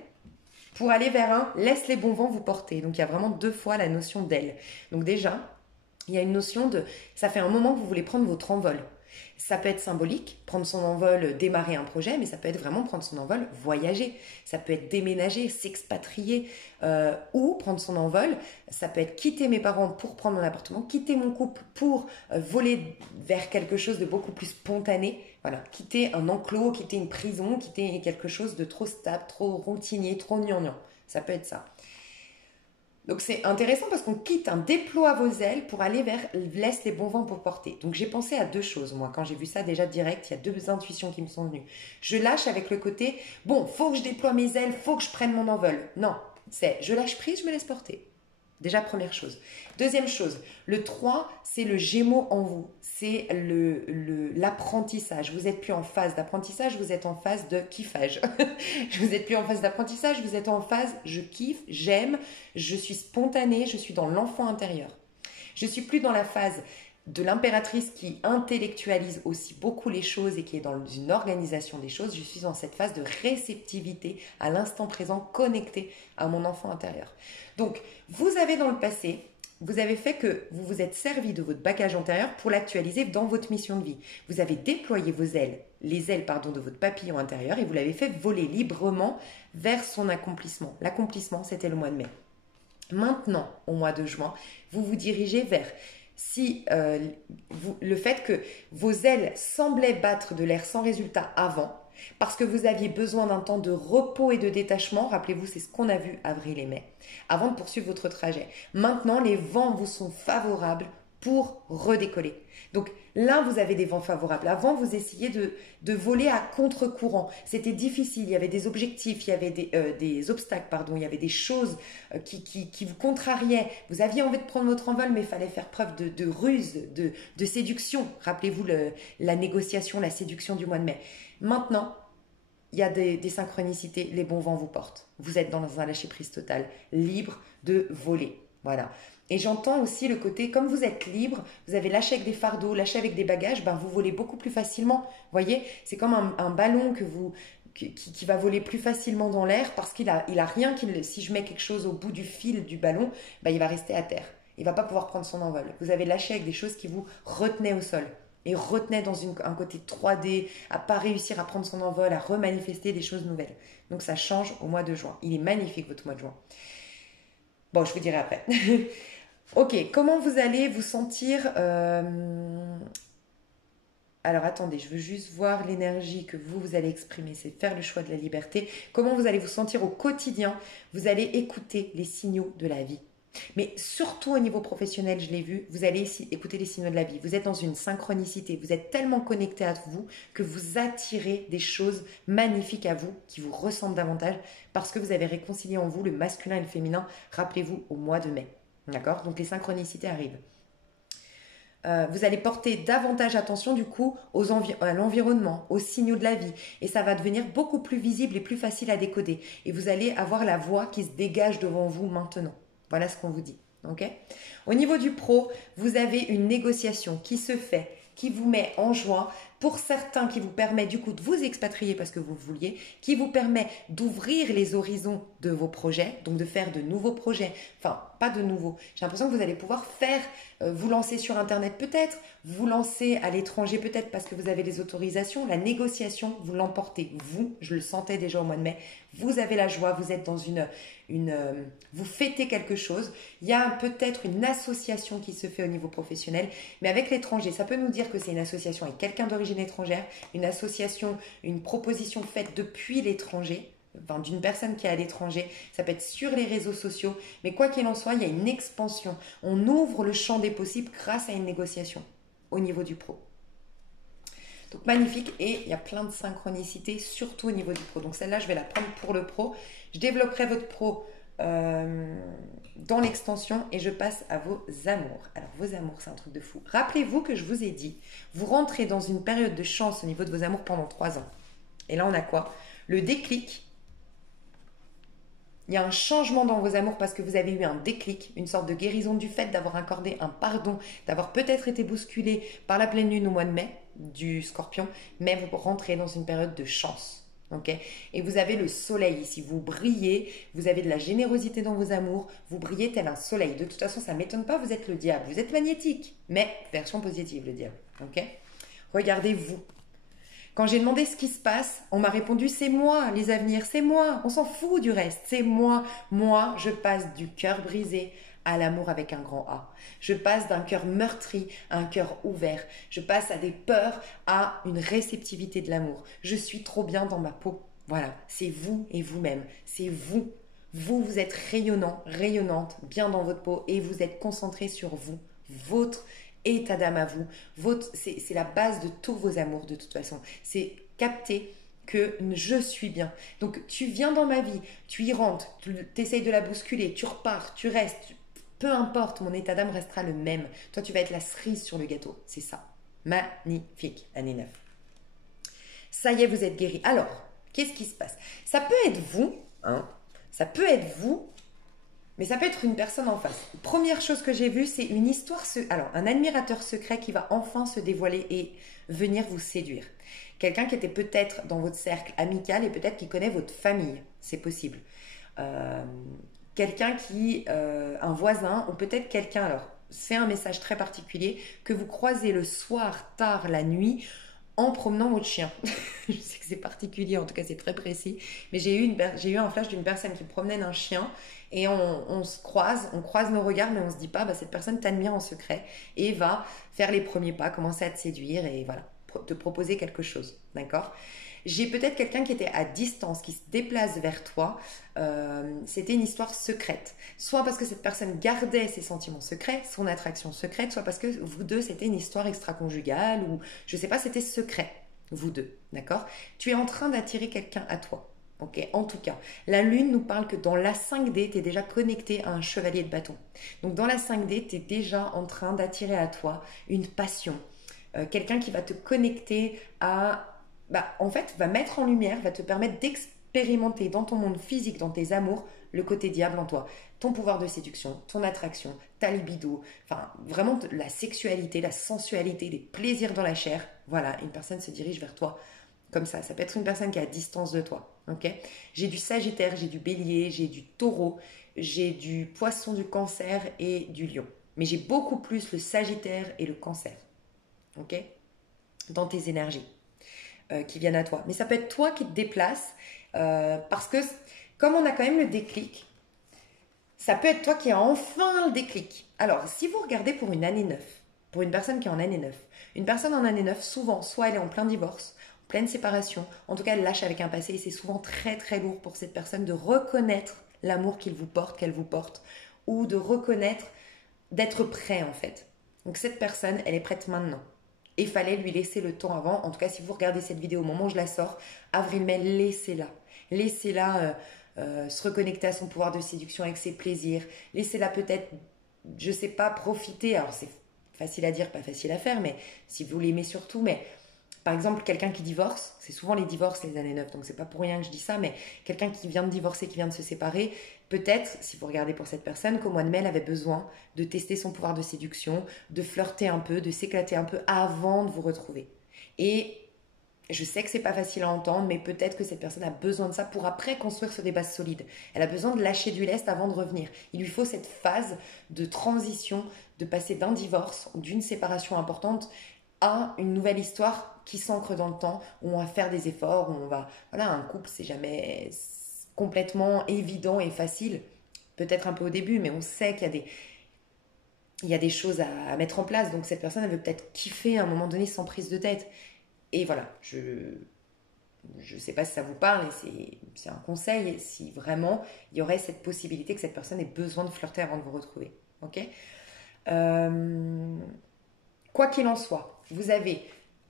pour aller vers un laisse les bons vents vous porter. Donc il y a vraiment 2 fois la notion d'aile. Donc déjà, il y a une notion de ça fait un moment que vous voulez prendre votre envol. Ça peut être symbolique, prendre son envol, démarrer un projet, mais ça peut être vraiment prendre son envol, voyager. Ça peut être déménager, s'expatrier ou prendre son envol. Ça peut être quitter mes parents pour prendre mon appartement, quitter mon couple pour voler vers quelque chose de beaucoup plus spontané. Voilà, quitter un enclos, quitter une prison, quitter quelque chose de trop stable, trop routinier, trop gnangnan. Ça peut être ça. Donc c'est intéressant parce qu'on quitte un déploie vos ailes pour aller vers laisse les bons vents pour porter. Donc j'ai pensé à 2 choses moi quand j'ai vu ça déjà direct, il y a 2 intuitions qui me sont venues. Je lâche avec le côté bon, faut que je déploie mes ailes, faut que je prenne mon envol. Non, c'est je lâche prise, je me laisse porter. Déjà première chose. Deuxième chose, le 3, c'est le Gémeaux en vous, c'est l'apprentissage. Vous n'êtes plus en phase d'apprentissage, vous êtes en phase de kiffage. Vous n'êtes plus en phase d'apprentissage, vous êtes en phase je kiffe, j'aime, je suis spontanée, je suis dans l'enfant intérieur. Je suis plus dans la phase de l'impératrice qui intellectualise aussi beaucoup les choses et qui est dans une organisation des choses. Je suis dans cette phase de réceptivité à l'instant présent, connectée à mon enfant intérieur. Donc, vous avez dans le passé, vous avez fait que vous vous êtes servi de votre bagage antérieur pour l'actualiser dans votre mission de vie. Vous avez déployé vos ailes, les ailes de votre papillon intérieur et vous l'avez fait voler librement vers son accomplissement. L'accomplissement, c'était le mois de mai. Maintenant, au mois de juin, vous vous dirigez vers le fait que vos ailes semblaient battre de l'air sans résultat avant, parce que vous aviez besoin d'un temps de repos et de détachement, rappelez-vous, c'est ce qu'on a vu avril et mai, avant de poursuivre votre trajet. Maintenant, les vents vous sont favorables pour redécoller. Donc là, vous avez des vents favorables. Avant, vous essayiez de voler à contre-courant. C'était difficile, il y avait des objectifs, il y avait des obstacles, il y avait des choses qui vous contrariaient. Vous aviez envie de prendre votre envol, mais il fallait faire preuve de ruse, de séduction. Rappelez-vous la négociation, la séduction du mois de mai. Maintenant, il y a des synchronicités, les bons vents vous portent. Vous êtes dans un lâcher-prise total, libre de voler. Voilà. Et j'entends aussi le côté, comme vous êtes libre, vous avez lâché avec des fardeaux, lâché avec des bagages, vous volez beaucoup plus facilement. Vous voyez, c'est comme un ballon qui va voler plus facilement dans l'air parce qu'il a rien si je mets quelque chose au bout du fil du ballon, il va rester à terre. Il ne va pas pouvoir prendre son envol. Vous avez lâché avec des choses qui vous retenaient au sol et retenaient dans un côté 3D, à pas réussir à prendre son envol, à remanifester des choses nouvelles. Donc ça change au mois de juin. Il est magnifique votre mois de juin. Bon, je vous dirai après. Ok, comment vous allez vous sentir Alors attendez, je veux juste voir l'énergie que vous allez exprimer, c'est faire le choix de la liberté. Comment vous allez vous sentir au quotidien? Vous allez écouter les signaux de la vie. Mais surtout au niveau professionnel, je l'ai vu, vous allez écouter les signaux de la vie. Vous êtes dans une synchronicité, vous êtes tellement connecté à vous que vous attirez des choses magnifiques à vous, qui vous ressemblent davantage, parce que vous avez réconcilié en vous le masculin et le féminin, rappelez-vous, au mois de mai. D'accord? Donc les synchronicités arrivent. Vous allez porter davantage attention du coup à l'environnement, aux signaux de la vie. Et ça va devenir beaucoup plus visible et plus facile à décoder. Et vous allez avoir la voix qui se dégage devant vous maintenant. Voilà ce qu'on vous dit. Okay. Au niveau du pro, vous avez une négociation qui se fait, qui vous met en joie, pour certains qui vous permet du coup de vous expatrier parce que vous vouliez, qui vous permet d'ouvrir les horizons de vos projets, donc de faire de nouveaux projets, enfin pas de nouveaux, j'ai l'impression que vous allez pouvoir faire, vous lancer sur internet peut-être, vous lancer à l'étranger peut-être parce que vous avez les autorisations, la négociation, vous l'emportez, vous, je le sentais déjà au mois de mai, vous avez la joie, vous êtes dans vous fêtez quelque chose, il y a peut-être une association qui se fait au niveau professionnel, mais avec l'étranger, ça peut nous dire que c'est une association avec quelqu'un d'origine étrangère, une association, une proposition faite depuis l'étranger, enfin, d'une personne qui est à l'étranger, ça peut être sur les réseaux sociaux, mais quoi qu'il en soit, il y a une expansion, on ouvre le champ des possibles grâce à une négociation au niveau du pro. Donc magnifique, et il y a plein de synchronicité, surtout au niveau du pro. Donc celle-là, je vais la prendre pour le pro. Je développerai votre pro dans l'extension et je passe à vos amours. Alors vos amours, c'est un truc de fou. Rappelez-vous que je vous ai dit, vous rentrez dans une période de chance au niveau de vos amours pendant 3 ans. Et là, on a quoi? Le déclic. Il y a un changement dans vos amours parce que vous avez eu un déclic, une sorte de guérison du fait d'avoir accordé un pardon, d'avoir peut-être été bousculé par la pleine lune au mois de mai du Scorpion, mais vous rentrez dans une période de chance. Okay. Et vous avez le soleil ici, vous brillez, vous avez de la générosité dans vos amours, vous brillez tel un soleil. De toute façon, ça ne m'étonne pas, vous êtes le diable, vous êtes magnétique, mais version positive le diable. Okay. Regardez-vous. Quand j'ai demandé ce qui se passe, on m'a répondu c'est moi les avenirs, c'est moi, on s'en fout du reste, c'est moi. Moi, je passe du cœur brisé à l'amour avec un grand A. Je passe d'un cœur meurtri à un cœur ouvert. Je passe à des peurs à une réceptivité de l'amour. Je suis trop bien dans ma peau. Voilà, c'est vous et vous-même. C'est vous. Vous êtes rayonnant, rayonnante, bien dans votre peau et vous êtes concentré sur vous, votre état d'âme à vous. C'est la base de tous vos amours de toute façon. C'est capter que je suis bien. Donc tu viens dans ma vie, tu y rentres, tu essayes de la bousculer, tu repars, tu restes. Peu importe, mon état d'âme restera le même. Toi, tu vas être la cerise sur le gâteau. C'est ça. Magnifique, année 9. Ça y est, vous êtes guéri. Alors, qu'est-ce qui se passe? Ça peut être vous, hein? Ça peut être vous, mais ça peut être une personne en face. Première chose que j'ai vue, c'est une histoire, alors un admirateur secret qui va enfin se dévoiler et venir vous séduire. Quelqu'un qui était peut-être dans votre cercle amical et peut-être qui connaît votre famille. C'est possible. Quelqu'un un voisin ou peut-être quelqu'un, alors c'est un message très particulier, que vous croisez le soir, tard, la nuit, en promenant votre chien. Je sais que c'est particulier, en tout cas c'est très précis, mais j'ai eu un flash d'une personne qui promenait un chien et on croise nos regards, mais on se dit pas, cette personne t'admire en secret et va faire les premiers pas, commencer à te séduire et voilà, te proposer quelque chose, d'accord? J'ai peut-être quelqu'un qui était à distance, qui se déplace vers toi. C'était une histoire secrète. Soit parce que cette personne gardait ses sentiments secrets, son attraction secrète, soit parce que vous deux, c'était une histoire extra-conjugale ou je ne sais pas, c'était secret, vous deux, d'accord? Tu es en train d'attirer quelqu'un à toi. Okay. En tout cas, la lune nous parle que dans la 5D, tu es déjà connecté à un chevalier de bâton. Donc dans la 5D, tu es déjà en train d'attirer à toi une passion. Quelqu'un qui va te connecter à... en fait, va mettre en lumière, va te permettre d'expérimenter dans ton monde physique, dans tes amours, le côté diable en toi. Ton pouvoir de séduction, ton attraction, ta libido, enfin vraiment la sexualité, la sensualité, les plaisirs dans la chair. Voilà, une personne se dirige vers toi comme ça. Ça peut être une personne qui est à distance de toi. Okay. J'ai du Sagittaire, j'ai du Bélier, j'ai du Taureau, j'ai du Poisson, du Cancer et du Lion. Mais j'ai beaucoup plus le Sagittaire et le Cancer. Ok, dans tes énergies qui viennent à toi. Mais ça peut être toi qui te déplaces parce que comme on a quand même le déclic, ça peut être toi qui as enfin le déclic. Alors, si vous regardez pour une année 9, pour une personne qui est en année 9, une personne en année 9, souvent, soit elle est en plein divorce, en pleine séparation, en tout cas elle lâche avec un passé et c'est souvent très très lourd pour cette personne de reconnaître l'amour qu'elle vous porte ou de reconnaître, d'être prêt en fait. Donc cette personne, elle est prête maintenant. Et il fallait lui laisser le temps avant. En tout cas, si vous regardez cette vidéo au moment où je la sors, avril-mai, laissez-la. Laissez-la se reconnecter à son pouvoir de séduction avec ses plaisirs. Laissez-la peut-être, je ne sais pas, profiter. Alors, c'est facile à dire, pas facile à faire, mais si vous l'aimez surtout, mais par exemple, quelqu'un qui divorce, c'est souvent les divorces les années 9, donc c'est pas pour rien que je dis ça, mais quelqu'un qui vient de divorcer, qui vient de se séparer, peut-être, si vous regardez pour cette personne, qu'au mois de mai, elle avait besoin de tester son pouvoir de séduction, de flirter un peu, de s'éclater un peu avant de vous retrouver. Et je sais que c'est pas facile à entendre, mais peut-être que cette personne a besoin de ça pour après construire sur des bases solides. Elle a besoin de lâcher du lest avant de revenir. Il lui faut cette phase de transition, de passer d'un divorce ou d'une séparation importante à une nouvelle histoire qui s'ancre dans le temps, où on va faire des efforts, où on va... Voilà, un couple, c'est jamais complètement évident et facile. Peut-être un peu au début, mais on sait il y a des choses à mettre en place. Donc cette personne, elle veut peut-être kiffer à un moment donné sans prise de tête. Et voilà, je ne sais pas si ça vous parle, et c'est un conseil, si vraiment il y aurait cette possibilité que cette personne ait besoin de flirter avant de vous retrouver. Ok. Quoi qu'il en soit, vous avez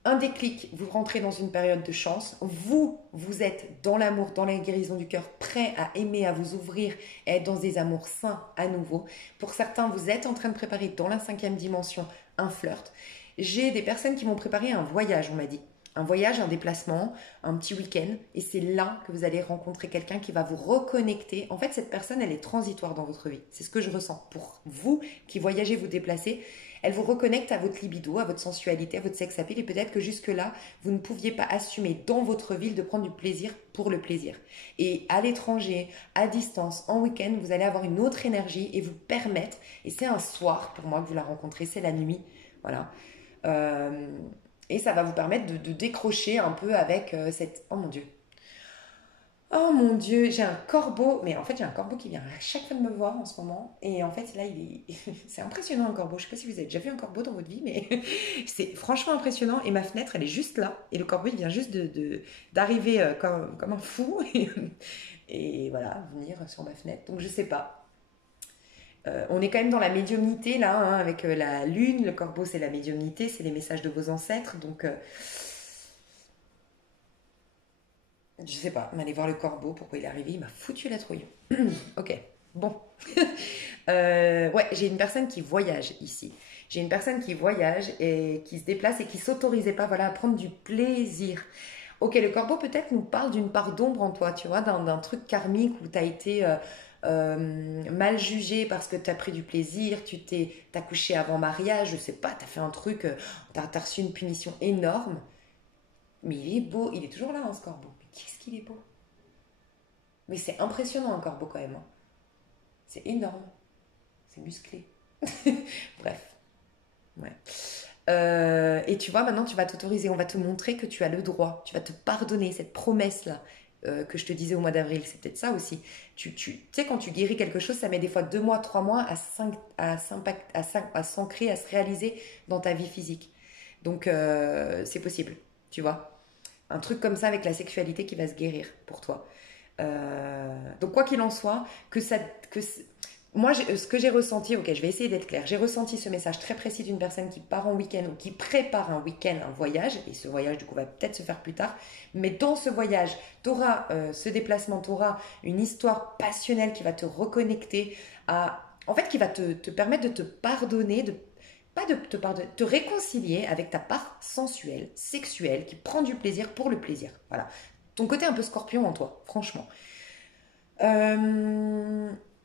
un déclic, vous rentrez dans une période de chance, vous êtes dans l'amour, dans la guérison du cœur, prêt à aimer, à vous ouvrir et à être dans des amours sains à nouveau. Pour certains, vous êtes en train de préparer dans la 5e dimension un flirt. J'ai des personnes qui m'ont préparé un voyage, on m'a dit. Un voyage, un déplacement, un petit week-end. Et c'est là que vous allez rencontrer quelqu'un qui va vous reconnecter. En fait, cette personne, elle est transitoire dans votre vie. C'est ce que je ressens. Pour vous qui voyagez, vous déplacez, elle vous reconnecte à votre libido, à votre sensualité, à votre sex appeal. Et peut-être que jusque-là, vous ne pouviez pas assumer dans votre ville de prendre du plaisir pour le plaisir. Et à l'étranger, à distance, en week-end, vous allez avoir une autre énergie et vous permettre, et c'est un soir pour moi que vous la rencontrez, c'est la nuit. Voilà. Et ça va vous permettre de décrocher un peu avec cette... Oh mon Dieu. Oh mon Dieu, j'ai un corbeau. Mais en fait, j'ai un corbeau qui vient à chaque fois de me voir en ce moment. Et en fait, là, c'est impressionnant un corbeau. Je ne sais pas si vous avez déjà vu un corbeau dans votre vie, mais c'est franchement impressionnant. Et ma fenêtre, elle est juste là. Et le corbeau, il vient juste d'arriver comme un fou. Et voilà, venir sur ma fenêtre. Donc, je ne sais pas. On est quand même dans la médiumnité là, hein, avec la lune, le corbeau c'est la médiumnité, c'est les messages de vos ancêtres, donc je sais pas, mais allez voir le corbeau, pourquoi il est arrivé, il m'a foutu la trouille. Ok, bon. Ouais, j'ai une personne qui voyage ici. J'ai une personne qui voyage et qui se déplace et qui s'autorisait pas, voilà, à prendre du plaisir. Ok, le corbeau peut-être nous parle d'une part d'ombre en toi, tu vois, d'un truc karmique où tu as été mal jugé parce que tu as pris du plaisir, t'as couché avant mariage, je sais pas, tu as fait un truc, tu as reçu une punition énorme. Mais il est beau, il est toujours là, hein, ce corbeau. Mais qu'est-ce qu'il est beau! Mais c'est impressionnant un corbeau quand même, hein. C'est énorme, c'est musclé. Bref, ouais. Et tu vois, maintenant tu vas t'autoriser, on va te montrer que tu as le droit, tu vas te pardonner cette promesse-là que je te disais au mois d'avril, c'est peut-être ça aussi. Tu sais, quand tu guéris quelque chose, ça met des fois 2 mois, 3 mois à s'ancrer, à se réaliser dans ta vie physique. Donc c'est possible, tu vois. Un truc comme ça avec la sexualité qui va se guérir pour toi. Donc quoi qu'il en soit, moi, ce que j'ai ressenti, ok, je vais essayer d'être claire. J'ai ressenti ce message très précis d'une personne qui part en week-end ou qui prépare un week-end, un voyage, et ce voyage, du coup, va peut-être se faire plus tard. Mais dans ce voyage, tu auras ce déplacement, tu auras une histoire passionnelle qui va te reconnecter à. En fait, qui va te permettre de te pardonner, pas de te pardonner, te réconcilier avec ta part sensuelle, sexuelle, qui prend du plaisir pour le plaisir. Voilà. Ton côté un peu scorpion en toi, franchement.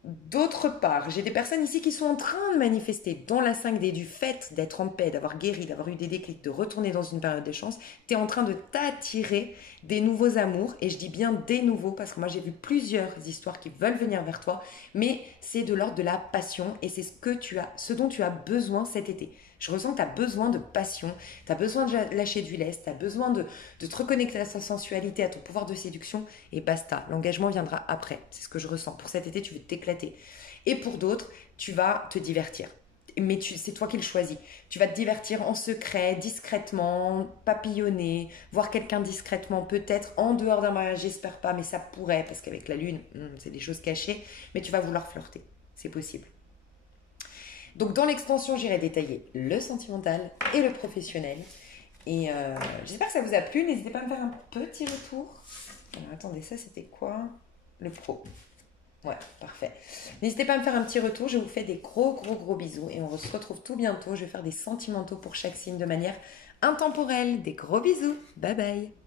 D'autre part, j'ai des personnes ici qui sont en train de manifester dans la 5D du fait d'être en paix, d'avoir guéri, d'avoir eu des déclics, de retourner dans une période de chance. Tu es en train de t'attirer des nouveaux amours, et je dis bien des nouveaux parce que moi j'ai vu plusieurs histoires qui veulent venir vers toi, mais c'est de l'ordre de la passion et c'est ce dont tu as besoin cet été. Je ressens que tu as besoin de passion, tu as besoin de lâcher du lest, tu as besoin de te reconnecter à ta sensualité, à ton pouvoir de séduction, et basta. L'engagement viendra après. C'est ce que je ressens. Pour cet été, tu veux t'éclater. Et pour d'autres, tu vas te divertir. Mais c'est toi qui le choisis. Tu vas te divertir en secret, discrètement, papillonner, voir quelqu'un discrètement, peut-être en dehors d'un mariage, j'espère pas, mais ça pourrait, parce qu'avec la lune, c'est des choses cachées, mais tu vas vouloir flirter. C'est possible. Donc dans l'extension, j'irai détailler le sentimental et le professionnel. Et j'espère que ça vous a plu. N'hésitez pas à me faire un petit retour. Alors attendez, ça c'était quoi? Le pro. Ouais, parfait. N'hésitez pas à me faire un petit retour. Je vous fais des gros, gros, gros bisous et on se retrouve tout bientôt. Je vais faire des sentimentaux pour chaque signe de manière intemporelle. Des gros bisous. Bye bye.